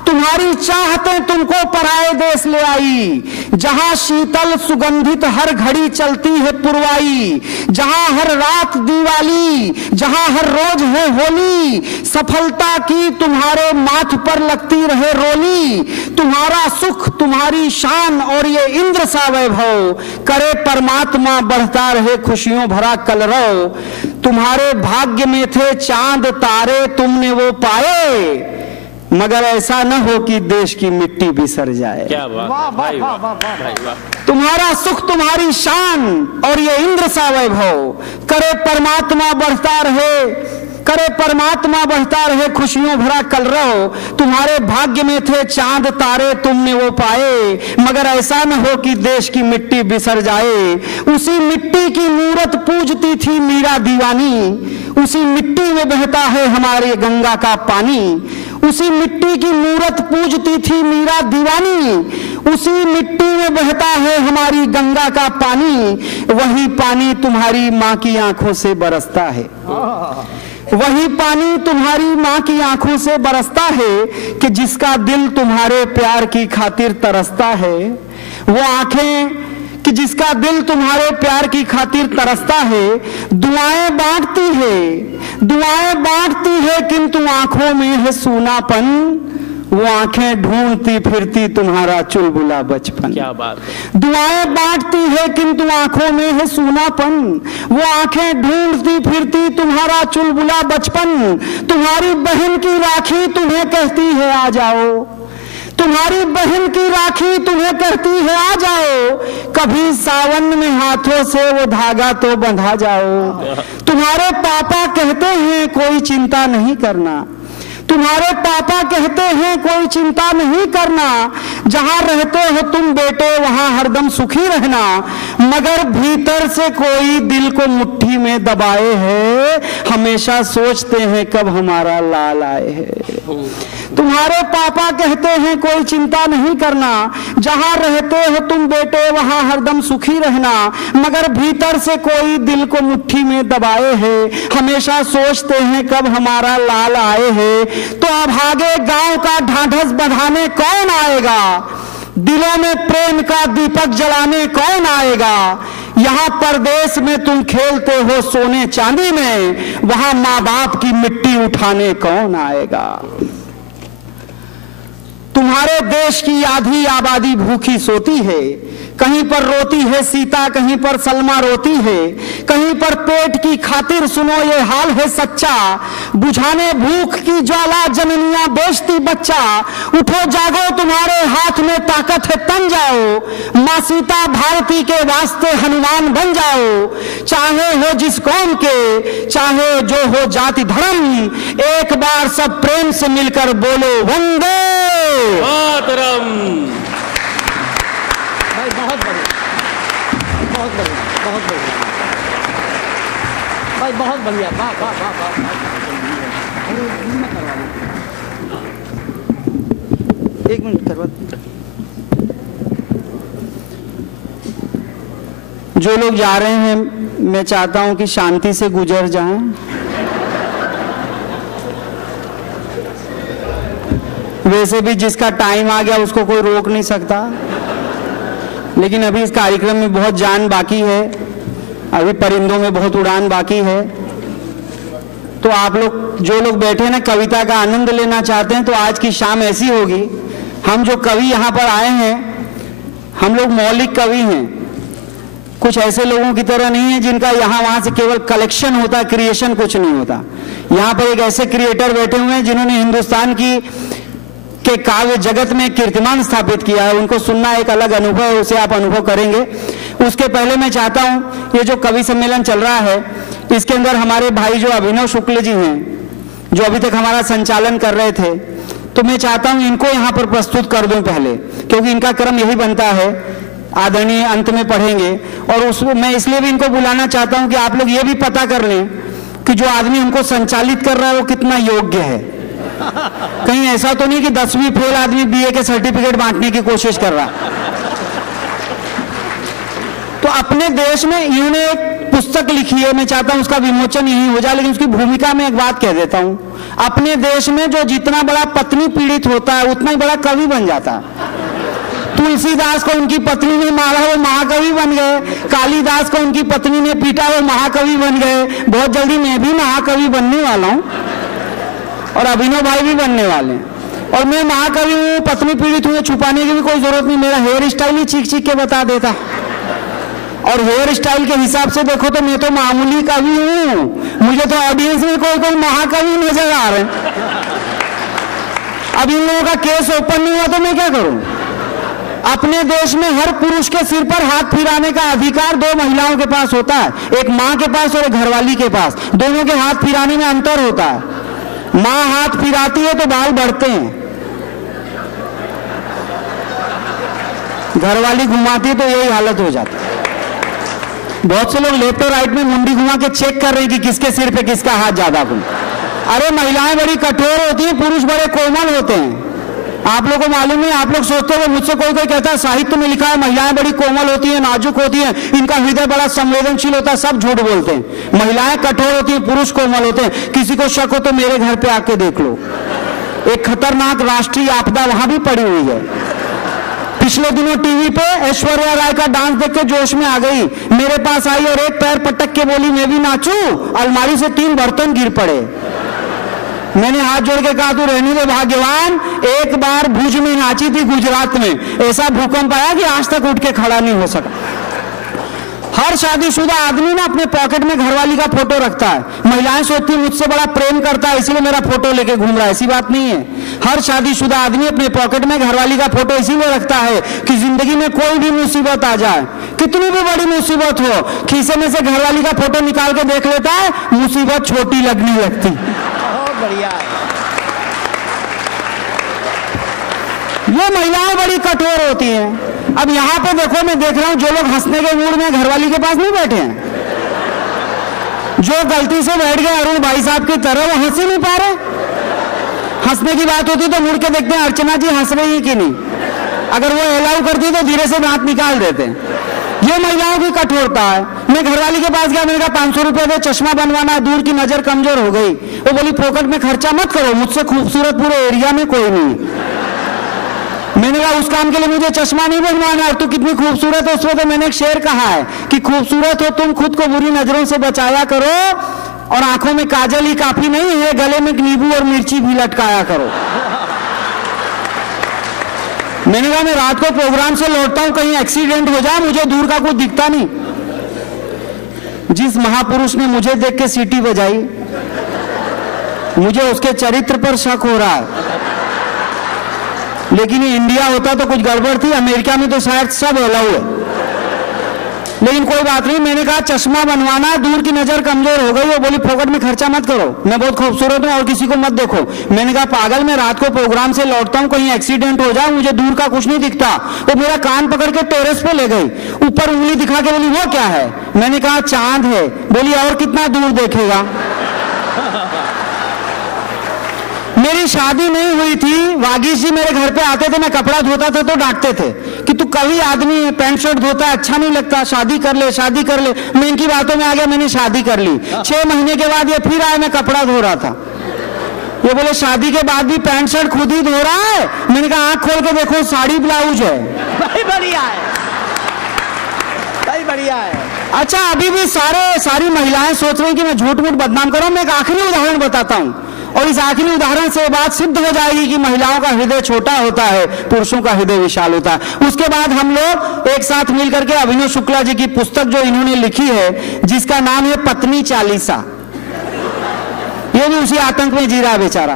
तुम्हारी चाहते तुमको पराए देश ले आई, जहां शीतल सुगंधित हर घड़ी चलती है पुरवाई, जहां हर रात दिवाली, जहां हर रोज है होली। सफलता की तुम्हारे माथ पर लगती रहे रोली, तुम्हारा सुख तुम्हारी शान और ये इंद्र सा वैभव, करे परमात्मा बढ़ता रहे खुशियों भरा कलरव। तुम्हारे भाग्य में थे चांद तारे, तुमने वो पाए, मगर ऐसा न हो कि देश की मिट्टी बिसर जाए। क्या बात, भाई वाह, भाई वाह। तुम्हारा सुख तुम्हारी शान और ये इंद्र सा वैभव, करे परमात्मा बढ़ता रहे, करे परमात्मा बढ़ता रहे खुशियों भरा कलरव। तुम्हारे भाग्य में थे चांद तारे, तुमने वो पाए, मगर ऐसा न हो कि देश की मिट्टी बिसर जाए। उसी मिट्टी की मूरत पूजती थी मीरा दीवानी, उसी मिट्टी में बहता है हमारे गंगा का पानी। उसी मिट्टी की मूरत पूजती थी मीरा दीवानी, उसी मिट्टी में बहता है हमारी गंगा का पानी। वही पानी तुम्हारी माँ की आंखों से बरसता है, वही पानी तुम्हारी माँ की आंखों से बरसता है, कि जिसका दिल तुम्हारे प्यार की खातिर तरसता है। वो आंखें कि जिसका दिल तुम्हारे प्यार की खातिर तरसता है, दुआएं बांटती है, दुआएं बांटती है, किंतु आंखों में है सूनापन। वो आंखें ढूंढती फिरती तुम्हारा चुलबुला बचपन। क्या बात। दुआएं बांटती है किंतु आंखों में है सूनापन। वो आंखें ढूंढती फिरती तुम्हारा चुलबुला बचपन। तुम्हारी बहन की राखी तुम्हें कहती है आ जाओ, तुम्हारी बहन की राखी तुम्हें कहती है आ जाओ, कभी सावन में हाथों से वो धागा तो बंधा जाओ। तुम्हारे पापा कहते हैं कोई चिंता नहीं करना, तुम्हारे पापा कहते हैं कोई चिंता नहीं करना, जहां रहते हो तुम बेटे वहां हरदम सुखी रहना। मगर भीतर से कोई दिल को मुट्ठी में दबाए है, हमेशा सोचते हैं कब हमारा लाल आए है। तुम्हारे पापा कहते हैं कोई चिंता नहीं करना, जहां रहते हो तुम बेटे वहां हरदम सुखी रहना। मगर भीतर से कोई दिल को मुट्ठी में दबाए है, हमेशा सोचते हैं कब हमारा लाल आए है। तो अब आगे गांव का ढांढस बढ़ाने कौन आएगा, दिलों में प्रेम का दीपक जलाने कौन आएगा। यहाँ परदेश में तुम खेलते हो सोने चांदी में, वहां माँ बाप की मिट्टी उठाने कौन आएगा। तुम्हारे देश की आधी आबादी भूखी सोती है, कहीं पर रोती है सीता, कहीं पर सलमा रोती है, कहीं पर पेट की खातिर सुनो ये हाल है सच्चा। बुझाने भूख की ज्वाला जननियां बेचती बच्चा, उठो जागो तुम्हारे हाथ में ताकत है तन जाओ। माँ सीता भारती के वास्ते हनुमान बन जाओ। चाहे हो जिस कौम के, चाहे जो हो जाति धर्म, एक बार सब प्रेम से मिलकर बोलो वंदे मातरम। भाई बहुत बढ़िया, बहुत बढ़िया, बहुत बढ़िया भाई, बहुत बढ़िया। वाह वाह वाह वाह। एक मिनट करवा। जो लोग जा रहे हैं मैं चाहता हूं कि शांति से गुजर जाएं। वैसे भी जिसका टाइम आ गया उसको कोई रोक नहीं सकता, लेकिन अभी इस कार्यक्रम में बहुत जान बाकी है, अभी परिंदों में बहुत उड़ान बाकी है। तो आप लोग जो लोग बैठे ना कविता का आनंद लेना चाहते हैं, तो आज की शाम ऐसी होगी। हम जो कवि यहाँ पर आए हैं, हम लोग मौलिक कवि हैं। कुछ ऐसे लोगों की तरह नहीं है जिनका यहाँ वहां से केवल कलेक्शन होता है, क्रिएशन कुछ नहीं होता। यहाँ पर एक ऐसे क्रिएटर बैठे हुए हैं जिन्होंने हिंदुस्तान के काव्य जगत में कीर्तिमान स्थापित किया है। उनको सुनना एक अलग अनुभव है, उसे आप अनुभव करेंगे। उसके पहले मैं चाहता हूँ, ये जो कवि सम्मेलन चल रहा है इसके अंदर हमारे भाई जो अभिनव शुक्ल जी हैं, जो अभी तक हमारा संचालन कर रहे थे, तो मैं चाहता हूँ इनको यहाँ पर प्रस्तुत कर दूं पहले, क्योंकि इनका क्रम यही बनता है, आदरणीय अंत में पढ़ेंगे। और उसमें मैं इसलिए भी इनको बुलाना चाहता हूँ कि आप लोग ये भी पता कर लें कि जो आदमी हमको संचालित कर रहा है वो कितना योग्य है। कहीं ऐसा तो नहीं कि 10वीं फेल आदमी बीए के सर्टिफिकेट बांटने की कोशिश कर रहा। तो अपने देश में इन्होंने एक पुस्तक लिखी है, मैं चाहता हूं उसका विमोचन यही हो जाए, लेकिन उसकी भूमिका में एक बात कह देता हूं। अपने देश में जो जितना बड़ा पत्नी पीड़ित होता है उतना ही बड़ा कवि बन जाता है। तुलसीदास को उनकी पत्नी ने मारा, वो महाकवि बन गए। कालिदास को उनकी पत्नी ने पीटा, वो महाकवि बन गए। बहुत जल्दी मैं भी महाकवि बनने वाला हूं और अभिनव भाई भी बनने वाले हैं। और मैं महाकवि हूँ, पत्नी पीड़ित हूँ, छुपाने की भी कोई जरूरत नहीं। मेरा हेयर स्टाइल ही चीख चीख के बता देता। और हेयर स्टाइल के हिसाब से देखो तो मैं तो मामूली कवि हूँ, मुझे तो ऑडियंस में कोई कोई महाकवि नजर आ रहे हैं। अब इन लोगों का केस ओपन नहीं हुआ तो मैं क्या करूं? अपने देश में हर पुरुष के सिर पर हाथ फिराने का अधिकार 2 महिलाओं के पास होता है, एक मां के पास और एक घरवाली के पास। दोनों के हाथ फिराने में अंतर होता है। मां हाथ फिराती है तो बाल बढ़ते हैं, घरवाली घुमाती है तो यही हालत हो जाती है। बहुत से लोग लेफ्ट और राइट में मुंडी घुमा के चेक कर रहे हैं कि किसके सिर पे किसका हाथ ज्यादा घूम। अरे महिलाएं बड़ी कठोर होती हैं, पुरुष बड़े कोमल होते हैं। आप लोगों को मालूम नहीं, आप लोग सोचते हो, मुझसे कोई कोई कहता है साहित्य में लिखा है महिलाएं बड़ी कोमल होती हैं, नाजुक होती हैं, इनका हृदय बड़ा संवेदनशील होता है। सब झूठ बोलते हैं। महिलाएं कठोर होती हैं, पुरुष कोमल होते हैं। किसी को शक हो तो मेरे घर पे आके देख लो, एक खतरनाक राष्ट्रीय आपदा वहां भी पड़ी हुई है। पिछले दिनों टीवी पे ऐश्वर्या राय का डांस देख के जोश में आ गई, मेरे पास आई और एक पैर पटक के बोली मैं भी नाचूं। अलमारी से 3 बर्तन गिर पड़े। मैंने हाथ जोड़ के कहा तू रहने दे भाग्यवान, एक बार भुज में नाची थी गुजरात में, ऐसा भूकंप आया कि आज तक उठ के खड़ा नहीं हो सका। हर शादीशुदा आदमी ना अपने पॉकेट में घरवाली का फोटो रखता है। महिलाएं सोचती मुझसे बड़ा प्रेम करता है इसलिए मेरा फोटो लेके घूम रहा है, ऐसी बात नहीं है। हर शादीशुदा आदमी अपने पॉकेट में घरवाली का फोटो इसीलिए रखता है कि जिंदगी में कोई भी मुसीबत आ जाए, कितनी भी बड़ी मुसीबत हो, खीसे में से घरवाली का फोटो निकाल के देख लेता है, मुसीबत छोटी लगने लगती। बहुत बढ़िया है। ये महिलाएं बड़ी कठोर होती हैं। अब यहां पे देखो, मैं देख रहा हूं जो लोग हंसने के मूड में घरवाली के पास नहीं बैठे हैं, जो गलती से बैठ गए अरुण भाई साहब की तरह, वो हंस ही नहीं पा रहे। हंसने की बात होती तो मुड़ के देखते हैं अर्चना जी हंस रही है कि नहीं। अगर वो अलाउ करती तो धीरे से दांत निकाल देते हैं। ये महिलाओं की कठोरता है। मैं घरवाली के पास गया, मैंने कहा 500 रुपए दे, चश्मा बनवाना, दूर की नजर कमजोर हो गई। वो बोली फोकट में खर्चा मत करो, मुझसे खूबसूरत पूरे एरिया में कोई नहीं। मैंने कहा उस काम के लिए मुझे चश्मा नहीं बनवाना, और तू कितनी खूबसूरत है। उसमें तो मैंने एक शेर कहा है कि खूबसूरत हो तुम, खुद को बुरी नजरों से बचाया करो, और आंखों में काजल ही काफी नहीं है, गले में नींबू और मिर्ची भी लटकाया करो। मैंने कहा मैं रात को प्रोग्राम से लौटता हूं, कहीं एक्सीडेंट हो जाए, मुझे दूर का कुछ दिखता नहीं। जिस महापुरुष ने मुझे देख के सीटी बजाई, मुझे उसके चरित्र पर शक हो रहा है। लेकिन ये इंडिया होता तो कुछ गड़बड़ थी, अमेरिका में तो शायद सब अलाउ है। लेकिन कोई बात नहीं, मैंने कहा चश्मा बनवाना, दूर की नजर कमजोर हो गई। वो बोली फोकट में खर्चा मत करो, मैं बहुत खूबसूरत हूं और किसी को मत देखो। मैंने कहा पागल, मैं रात को प्रोग्राम से लौटता हूं, कहीं एक्सीडेंट हो जाए, मुझे दूर का कुछ नहीं दिखता। वो मेरा कान पकड़ के टेरेस पे ले गई, ऊपर उंगली दिखा के बोली वो क्या है। मैंने कहा चांद है। बोली और कितना दूर देखेगा। मेरी शादी नहीं हुई थी, वागीश जी मेरे घर पे आते थे, मैं कपड़ा धोता था तो डांटते थे कि तू कवि आदमी है, पैंट शर्ट धोता है, अच्छा नहीं लगता, शादी कर ले, शादी कर ले। मैं इनकी बातों में आ गया, मैंने शादी कर ली। 6 महीने के बाद ये फिर आए, मैं कपड़ा धो रहा था। ये बोले शादी के बाद भी पैंट शर्ट खुद ही धो रहा है। मैंने कहा आंख खोल के देखो, साड़ी ब्लाउज है। भाई बढ़िया है, भाई बढ़िया है। अच्छा, अभी भी सारी महिलाएं सोच रही कि मैं झूठ मूठ बदनाम कर रहा हूं। मैं एक आखिरी उदाहरण बताता हूं, और इस आखिरी उदाहरण से बात सिद्ध हो जाएगी कि महिलाओं का हृदय छोटा होता है, पुरुषों का हृदय विशाल होता है। उसके बाद हम लोग एक साथ मिलकर के अभिनव शुक्ला जी की पुस्तक जो इन्होंने लिखी है, जिसका नाम है पत्नी चालीसा, ये भी उसी आतंक में जी रहा है बेचारा।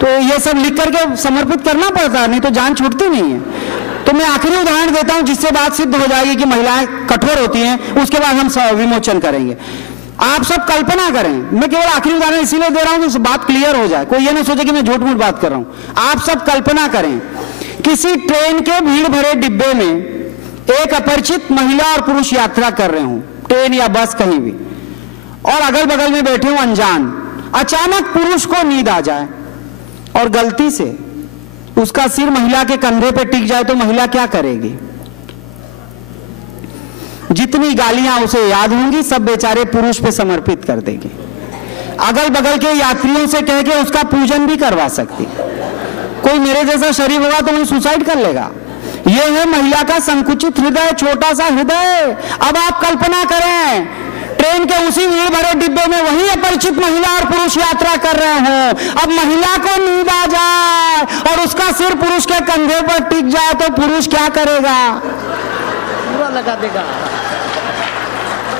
तो ये सब लिख करके समर्पित करना पड़ता है, नहीं तो जान छूटती नहीं है। तो मैं आखिरी उदाहरण देता हूं जिससे बात सिद्ध हो जाएगी कि महिलाएं कठोर होती हैं, उसके बाद हम विमोचन करेंगे। आप सब कल्पना करें, मैं केवल आखिरी उदाहरण इसीलिए दे रहा हूं कि बात क्लियर हो जाए, कोई ये ना सोचे कि मैं झूठ मूठ बात कर रहा हूं। आप सब कल्पना करें, किसी ट्रेन के भीड़ भरे डिब्बे में एक अपरिचित महिला और पुरुष यात्रा कर रहे हों, ट्रेन या बस कहीं भी, और अगल बगल में बैठे हो अनजान। अचानक पुरुष को नींद आ जाए और गलती से उसका सिर महिला के कंधे पे टिक जाए तो महिला क्या करेगी? जितनी गालियां उसे याद होंगी सब बेचारे पुरुष पे समर्पित कर देगी। अगल बगल के यात्रियों से कह के उसका पूजन भी करवा सकती। कोई मेरे जैसा शरीफ होगा तो वही सुसाइड कर लेगा। यह है महिला का संकुचित हृदय, छोटा सा हृदय। अब आप कल्पना करें, ट्रेन के उसी भीड़ भरे डिब्बे में वही अपरिचित महिला और पुरुष यात्रा कर रहे हो। अब महिला को नींद आ जाए और उसका सिर पुरुष के कंधे पर टिक जाए तो पुरुष क्या करेगा? पूरा लगा देगा।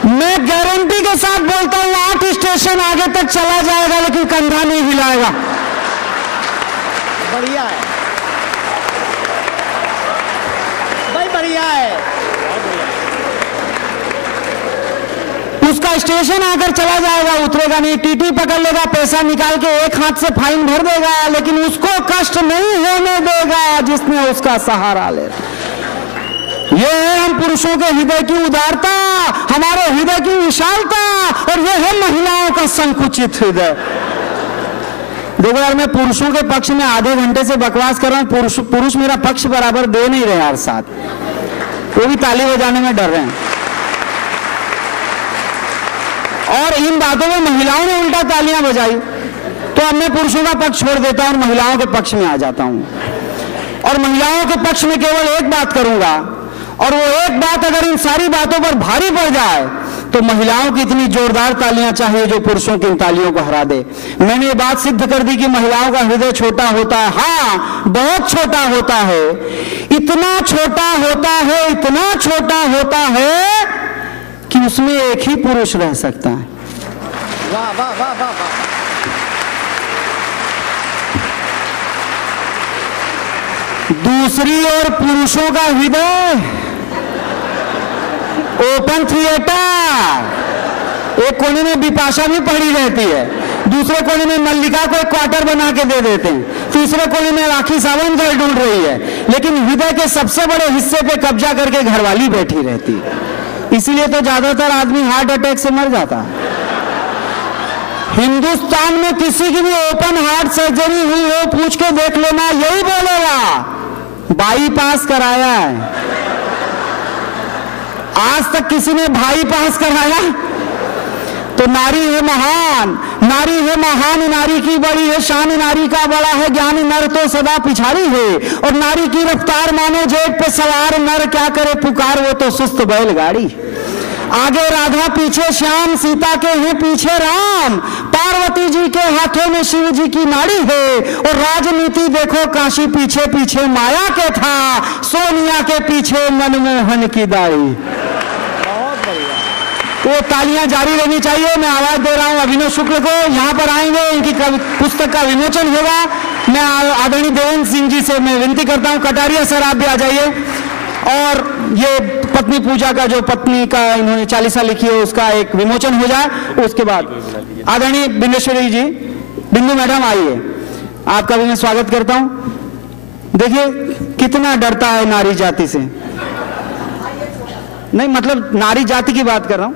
मैं गारंटी के साथ बोलता हूं 8 स्टेशन आगे तक चला जाएगा लेकिन कंधा नहीं हिलाएगा। बढ़िया है भाई, बढ़िया है। उसका स्टेशन आकर चला जाएगा, उतरेगा नहीं, टीटी पकड़ लेगा, पैसा निकाल के एक हाथ से फाइन भर देगा, लेकिन उसको कष्ट नहीं होने देगा जिसने उसका सहारा ले। यह है हम पुरुषों के हृदय की उदारता, हमारे हृदय की विशालता, और यह है महिलाओं का संकुचित हृदय। देखो यार, मैं पुरुषों के पक्ष में आधे घंटे से बकवास कर रहा हूं, पुरुष मेरा पक्ष बराबर दे नहीं रहे यार साथ, वो भी ताली बजाने में डर रहे हैं। और इन बातों में महिलाओं ने उल्टा तालियां बजाई, तो अब मैं पुरुषों का पक्ष छोड़ देता हूं और महिलाओं के पक्ष में आ जाता हूं। और महिलाओं के पक्ष में केवल एक बात करूंगा, और वो एक बात अगर इन सारी बातों पर भारी पड़ जाए तो महिलाओं की इतनी जोरदार तालियां चाहिए जो पुरुषों की इन तालियों को हरा दे। मैंने ये बात सिद्ध कर दी कि महिलाओं का हृदय छोटा होता है। हाँ, बहुत छोटा होता है, इतना छोटा होता है, इतना छोटा होता है कि उसमें एक ही पुरुष रह सकता है। वाह वाह वाह वाह वाह। दूसरी ओर पुरुषों का हृदय ओपन थिएटर, एक कोने में बिपाशा भी पड़ी रहती है, दूसरे कोने में मल्लिका को एक क्वार्टर बना के दे देते हैं, तीसरे कोने में राखी सावंत घर ढूंढ रही है, लेकिन हृदय के सबसे बड़े हिस्से पे कब्जा करके घरवाली बैठी रहती है। इसीलिए तो ज्यादातर आदमी हार्ट अटैक से मर जाता है। हिंदुस्तान में किसी की भी ओपन हार्ट सर्जरी हुई हो, पूछ के देख लेना, यही बोलेगा बाईपास कराया है। आज तक किसी ने भाई पास कराया? तो नारी है महान, नारी है महान, नारी की बड़ी है शान, नारी का बड़ा है ज्ञान, नर तो सदा पिछाड़ी है, और नारी की रफ्तार मानो जेट पे सवार, नर क्या करे पुकार, वो तो सुस्त बैलगाड़ी। आगे राधा पीछे श्याम, सीता के हैं पीछे राम, पार्वती जी के हाथों में शिव जी की नाड़ी है, और राजनीति देखो काशी पीछे पीछे माया के था, सोनिया के पीछे मनमोहन की दाढ़ी। तो तालियां जारी रहनी चाहिए। मैं आवाज दे रहा हूं अभिनव शुक्ल को, यहाँ पर आएंगे, इनकी पुस्तक का विमोचन होगा। मैं आदरणीय देवेंद्र सिंह जी से मैं विनती करता हूं, कटारिया सर आप भी आ जाइए, और ये पत्नी पूजा का जो पत्नी का इन्होंने चालीसा लिखी है उसका एक विमोचन हो जाए। उसके बाद आदरणीय बिंदेश्वरी जी, बिंदु मैडम आइए, आपका भी मैं स्वागत करता हूं। देखिए कितना डरता है नारी जाति से, नहीं मतलब नारी जाति की बात कर रहा हूं।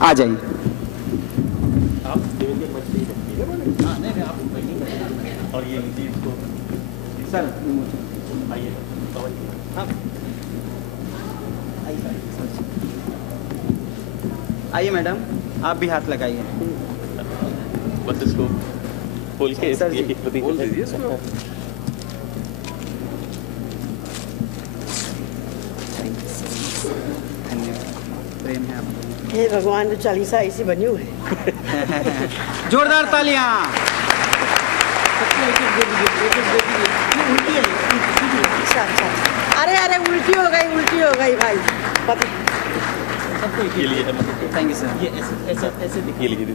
आ जाइए। सर आइए मैडम, आप भी हाथ लगाइए। बस इसको खोल के सर जी, बोल दीजिए इसको। प्रेम है आपको। हे भगवान, जो चालीसा ऐसी बनी हुई है। जोरदार तालियां। अच्छा अच्छा, अरे अरे उल्टी हो गई भाई। ये लिए थैंक यू सर। ये ऐसे ऐसे दिखिए लीजिए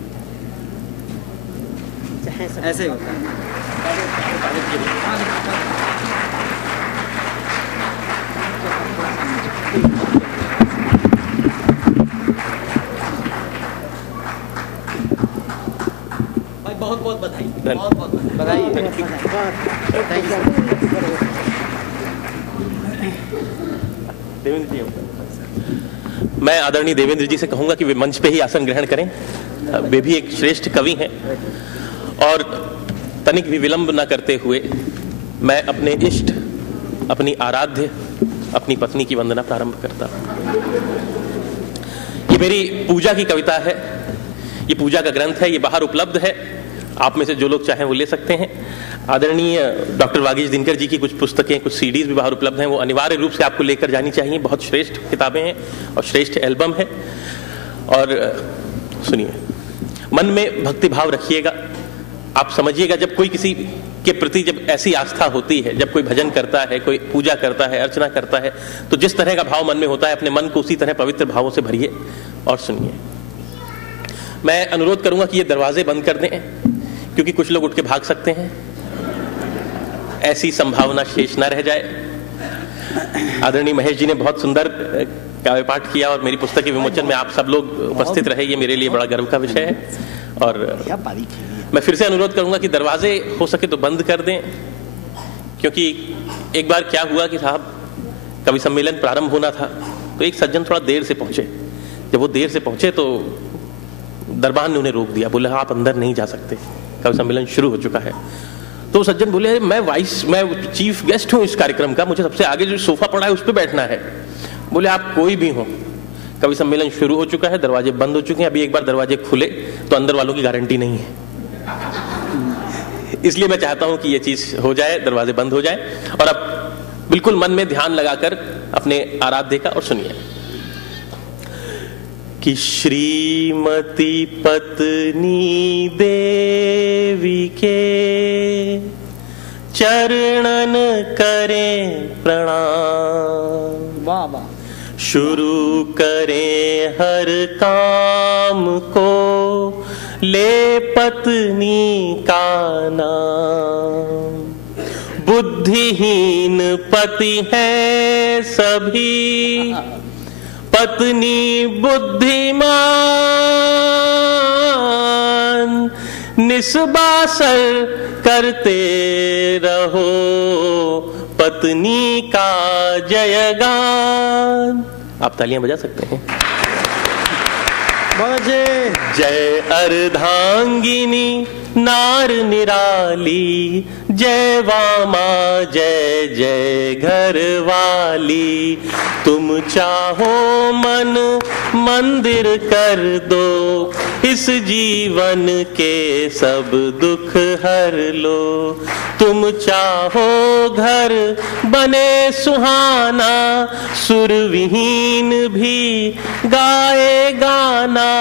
ऐसे होता है। भाई बहुत बहुत बधाई। बहुत बहुत बधाई। थैंक यू देवेंद्र जी, मैं आदरणीय देवेंद्र जी से कहूंगा कि वे मंच पे ही आसन ग्रहण करें। वे भी एक श्रेष्ठ कवि हैं और तनिक भी विलंब न करते हुए मैं अपने इष्ट, अपनी आराध्य, अपनी पत्नी की वंदना प्रारंभ करता हूं। ये मेरी पूजा की कविता है, ये पूजा का ग्रंथ है, ये बाहर उपलब्ध है, आप में से जो लोग चाहें वो ले सकते हैं। आदरणीय डॉक्टर वागीश दिनकर जी की कुछ पुस्तकें, कुछ सीडीज भी बाहर उपलब्ध हैं, वो अनिवार्य रूप से आपको लेकर जानी चाहिए। बहुत श्रेष्ठ किताबें हैं और श्रेष्ठ एल्बम है। और सुनिए, मन में भक्ति भाव रखिएगा। आप समझिएगा, जब कोई किसी के प्रति जब ऐसी आस्था होती है, जब कोई भजन करता है, कोई पूजा करता है, अर्चना करता है, तो जिस तरह का भाव मन में होता है, अपने मन को उसी तरह पवित्र भावों से भरिए और सुनिए। मैं अनुरोध करूंगा कि ये दरवाजे बंद कर दें, क्योंकि कुछ लोग उठ के भाग सकते हैं, ऐसी संभावना शेष न रह जाए। आदरणीय महेश जी ने बहुत सुंदर काव्य पाठ किया और मेरी पुस्तक के विमोचन में आप सब लोग उपस्थित रहे, ये मेरे लिए बड़ा गर्व का विषय है। और मैं फिर से अनुरोध करूंगा कि दरवाजे हो सके तो बंद कर दें, क्योंकि एक बार क्या हुआ कि साहब कवि सम्मेलन प्रारंभ होना था, तो एक सज्जन थोड़ा देर से पहुंचे। जब वो देर से पहुंचे तो दरबान ने उन्हें रोक दिया, बोले आप अंदर नहीं जा सकते, कवि सम्मेलन शुरू हो चुका है। तो सज्जन बोले मैं चीफ गेस्ट हूं इस कार्यक्रम का, मुझे सबसे आगे जो सोफा पड़ा है उस पर बैठना है। बोले आप कोई भी हो, कवि सम्मेलन शुरू हो चुका है, दरवाजे बंद हो चुके हैं, अभी एक बार दरवाजे खुले तो अंदर वालों की गारंटी नहीं है। इसलिए मैं चाहता हूं कि ये चीज हो जाए, दरवाजे बंद हो जाए और अब बिल्कुल मन में ध्यान लगाकर अपने आराध्य का और सुनिए कि श्रीमती पत्नी देवी के चरणन करें प्रणाम। वाह वाह। शुरू करें हर काम को ले पत्नी का नाम। बुद्धिहीन पति है सभी, पत्नी बुद्धिमान। निस्बासर करते रहो पत्नी का जयगान। आप तालियां बजा सकते हैं। जय अर्धांगिनी नार निराली, जय वामा जय जय घर वाली। तुम चाहो मन मंदिर कर दो, इस जीवन के सब दुख हर लो। तुम चाहो घर बने सुहाना, सुरविहीन भी गाए गाना।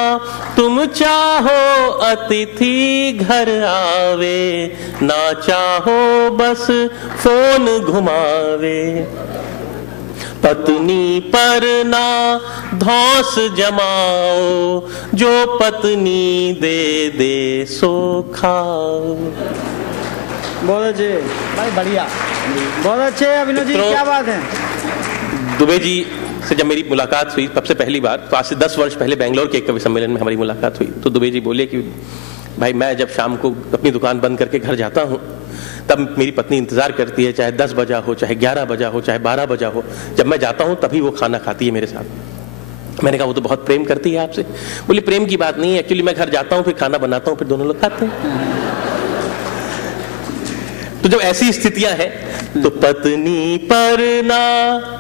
तुम चाहो अतिथि घर आवे, ना चाहो बस फोन घुमावे। पत्नी पर ना धौंस जमाओ, जो पत्नी दे दे सो खाओ। बहुत अच्छे भाई, बढ़िया, बहुत अच्छे अभिनव जी, क्या बात है। दुबे जी से जब मेरी मुलाकात हुई सबसे पहली बार, तो आज से 10 वर्ष पहले बेंगलोर के एक कवि सम्मेलन में हमारी मुलाकात हुई, तो दुबे जी बोले कि भाई मैं जब शाम को अपनी दुकान बंद करके घर जाता हूँ, तब मेरी पत्नी इंतजार करती है, चाहे 10 बजा हो, चाहे 11 बजा हो, चाहे 12 बजा हो। जब मैं जाता हूँ तभी वो खाना खाती है मेरे साथ। मैंने कहा वो तो बहुत प्रेम करती है आपसे। बोली प्रेम की बात नहीं है, एक्चुअली मैं घर जाता हूँ, फिर खाना बनाता हूँ, फिर दोनों लोग खाते हैं। तो जब ऐसी स्थितियां हैं तो पत्नी पर ना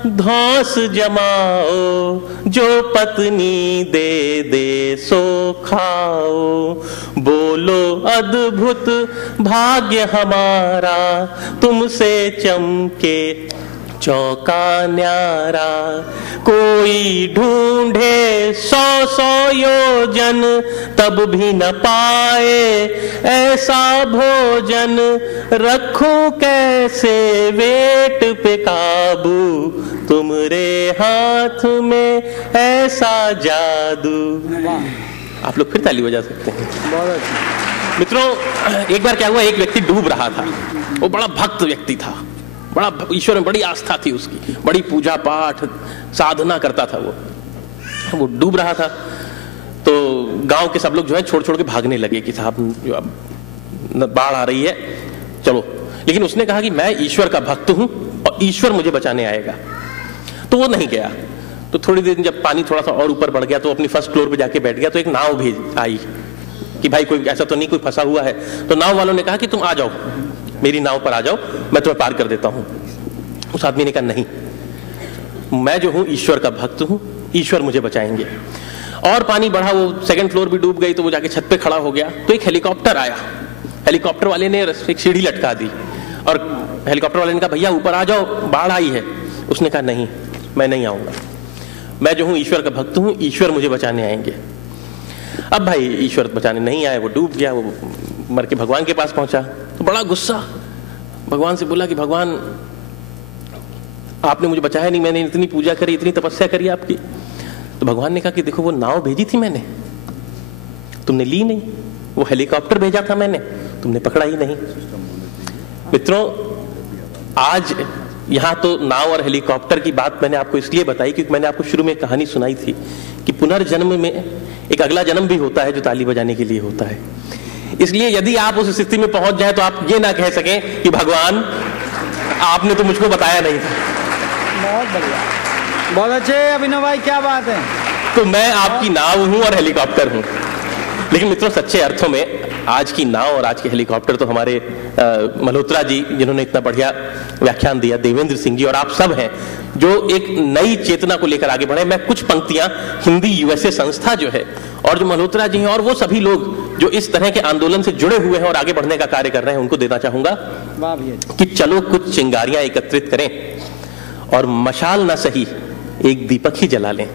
धौंस जमाओ, जो पत्नी दे दे सो खाओ। बोलो अद्भुत भाग्य हमारा, तुमसे चमके चौका न्यारा, कोई ढूंढे 100 योजन तब भी न पाए ऐसा भोजन, रखूं कैसे वेट पे काबू, तुम्हारे हाथ में ऐसा जादू। आप लोग फिर ताली बजा सकते हैं। बहुत अच्छा। मित्रों, एक बार क्या हुआ, एक व्यक्ति डूब रहा था। वो बड़ा भक्त व्यक्ति था, बड़ा ईश्वर में बड़ी आस्था थी उसकी, बड़ी पूजा पाठ साधना करता था। वो डूब रहा था तो गांव के सब लोग जो है छोड़ छोड़ के भागने लगे कि साहब जो अब बाढ़ आ रही है, चलो। लेकिन उसने कहा कि मैं ईश्वर का भक्त हूं और ईश्वर मुझे बचाने आएगा, तो वो नहीं गया। तो थोड़ी देर जब पानी थोड़ा सा और ऊपर बढ़ गया तो अपनी फर्स्ट फ्लोर पे जाके बैठ गया। तो एक नाव भेज आई कि भाई कोई ऐसा तो नहीं कोई फंसा हुआ है। तो नाव वालों ने कहा कि तुम आ जाओ, मेरी नाव पर आ जाओ, मैं तुम्हें पार कर देता हूं। उस आदमी ने कहा नहीं, मैं जो हूं ईश्वर का भक्त हूं, ईश्वर मुझे बचाएंगे। और पानी बढ़ा, वो सेकंड फ्लोर भी डूब गई। तो वो जाके छत पे खड़ा हो गया तो एक हेलीकॉप्टर आया। हेलीकॉप्टर वाले ने एक सीढ़ी लटका दी और हेलीकॉप्टर वाले ने कहा भैया ऊपर आ जाओ, बाढ़ आई है। उसने कहा नहीं, मैं नहीं आऊंगा, मैं जो हूं ईश्वर का भक्त हूं, ईश्वर मुझे बचाने आएंगे। अब भाई ईश्वर बचाने नहीं आए, वो डूब गया। वो मर के भगवान के पास पहुंचा तो बड़ा गुस्सा, भगवान से बोला कि भगवान आपने मुझे बचाया नहीं, मैंने इतनी पूजा करी, इतनी तपस्या करी आपकी। तो भगवान ने कहा कि देखो वो नाव भेजी थी मैंने, तुमने ली नहीं। वो हेलीकॉप्टर भेजा था मैंने, तुमने पकड़ा ही नहीं। मित्रों, आज यहां तो नाव और हेलीकॉप्टर की बात मैंने आपको इसलिए बताई क्योंकि मैंने आपको शुरू में कहानी सुनाई थी कि पुनर्जन्म में एक अगला जन्म भी होता है जो ताली बजाने के लिए होता है। इसलिए यदि आप उस स्थिति में पहुंच जाए तो आप ये ना कह सकें कि भगवान आपने तो मुझको बताया नहीं था। बहुत बढ़िया, बहुत अच्छे अभिनव भाई, क्या बात है। तो मैं आपकी नाव हूं और हेलीकॉप्टर हूं। लेकिन मित्रों, सच्चे अर्थों में आज की नाव और आज के हेलीकॉप्टर तो हमारे मल्होत्रा जी, जिन्होंने इतना बढ़िया व्याख्यान दिया, देवेंद्र सिंह जी और आप सब हैं जो एक नई चेतना को लेकर आगे बढ़े। मैं कुछ पंक्तियां हिंदी यूएसए संस्था जो है और जो मल्होत्रा जी हैं और वो सभी लोग जो इस तरह के आंदोलन से जुड़े हुए हैं और आगे बढ़ने का कार्य कर रहे हैं, उनको देना चाहूंगा कि चलो कुछ चिंगारियां एकत्रित करें और मशाल ना सही एक दीपक ही जला लें।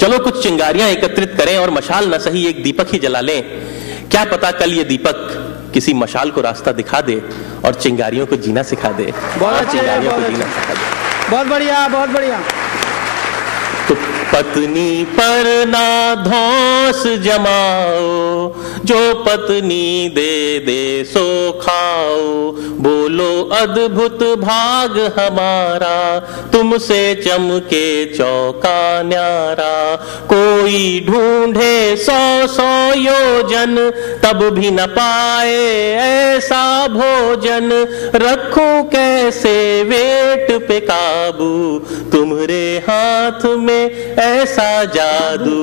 चलो कुछ चिंगारियां एकत्रित करें और मशाल न सही एक दीपक ही जला लें। क्या पता कल ये दीपक किसी मशाल को रास्ता दिखा दे और चिंगारियों को जीना सिखा दे। बहुत अच्छे, चिंगारियों को बहुत जीना अच्छे। सिखा दे। बहुत बढ़िया, बहुत बढ़िया। तो पत्नी पर ना धौंस जमाओ, जो पत्नी दे दे सो खाओ। बोलो अद्भुत भाग हमारा, तुमसे चमके चौका न्यारा। कोई ढूंढे 100 योजन तब भी न पाए ऐसा भोजन। रखूं कैसे वेट पे काबू, तुम्हारे हाथ में ऐसा जादू।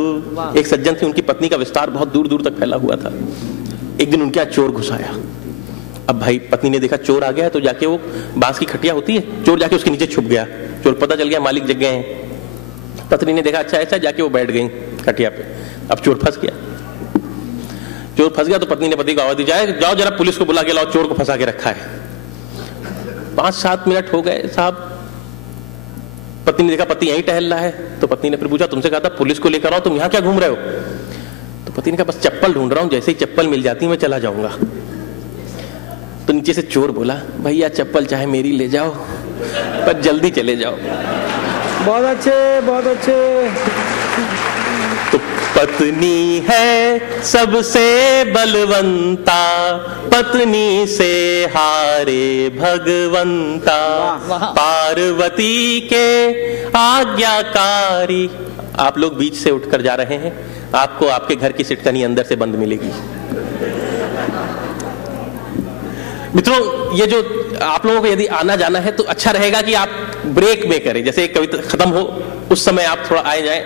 एक सज्जन थे, उनकी पत्नी का विस्तार बहुत दूर दूर तक फैला हुआ था। एक दिन उनके यहाँ चोर घुस आया। अब भाई पत्नी ने देखा चोर आ गया है तो जाके वो बांस की खटिया होती है, चोर जाके उसके नीचे छुप गया। चोर पता चल गया मालिक जग गए हैं। पत्नी ने देखा अच्छा ऐसा, जाके वो बैठ गई खटिया पे। अब चोर फंस गया। चोर फंस गया तो पत्नी ने पति को आवाज दी, जाए जाओ जरा पुलिस को बुला के लाओ, चोर को फंसा के रखा है। 5-7 मिनट हो गए साहब। पत्नी ने देखा पति यहीं टहल रहा है तो पत्नी ने फिर पूछा, तुमसे कहा था पुलिस को लेकर आओ, तुम यहाँ क्या घूम रहे हो? तो पति ने कहा बस चप्पल ढूंढ रहा हूं, जैसे ही चप्पल मिल जाती मैं चला जाऊंगा। तो नीचे से चोर बोला, भैया चप्पल चाहे मेरी ले जाओ पर जल्दी चले जाओ। बहुत अच्छे, बहुत अच्छे। तो पत्नी है सबसे बलवंता, पत्नी से हारे भगवंता। पार्वती के आज्ञाकारी। आप लोग बीच से उठकर जा रहे हैं, आपको आपके घर की सिटकनी अंदर से बंद मिलेगी। मित्रों, ये जो आप लोगों को यदि आना जाना है तो अच्छा रहेगा कि आप ब्रेक में करें, जैसे कविता खत्म हो उस समय आप थोड़ा आए जाएं।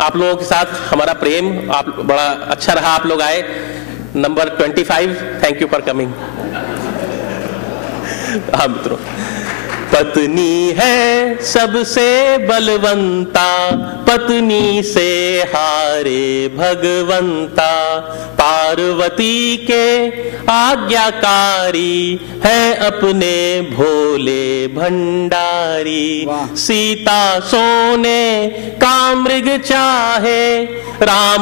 आप लोगों के साथ हमारा प्रेम, आप बड़ा अच्छा रहा, आप लोग आए। Number 25, thank you for coming. हाँ मित्रों, पत्नी है सबसे बलवंता, पत्नी से हारे भगवंता। पार्वती के आज्ञाकारी है अपने भोले भंडारी। सीता सोने का मृग चाहे, राम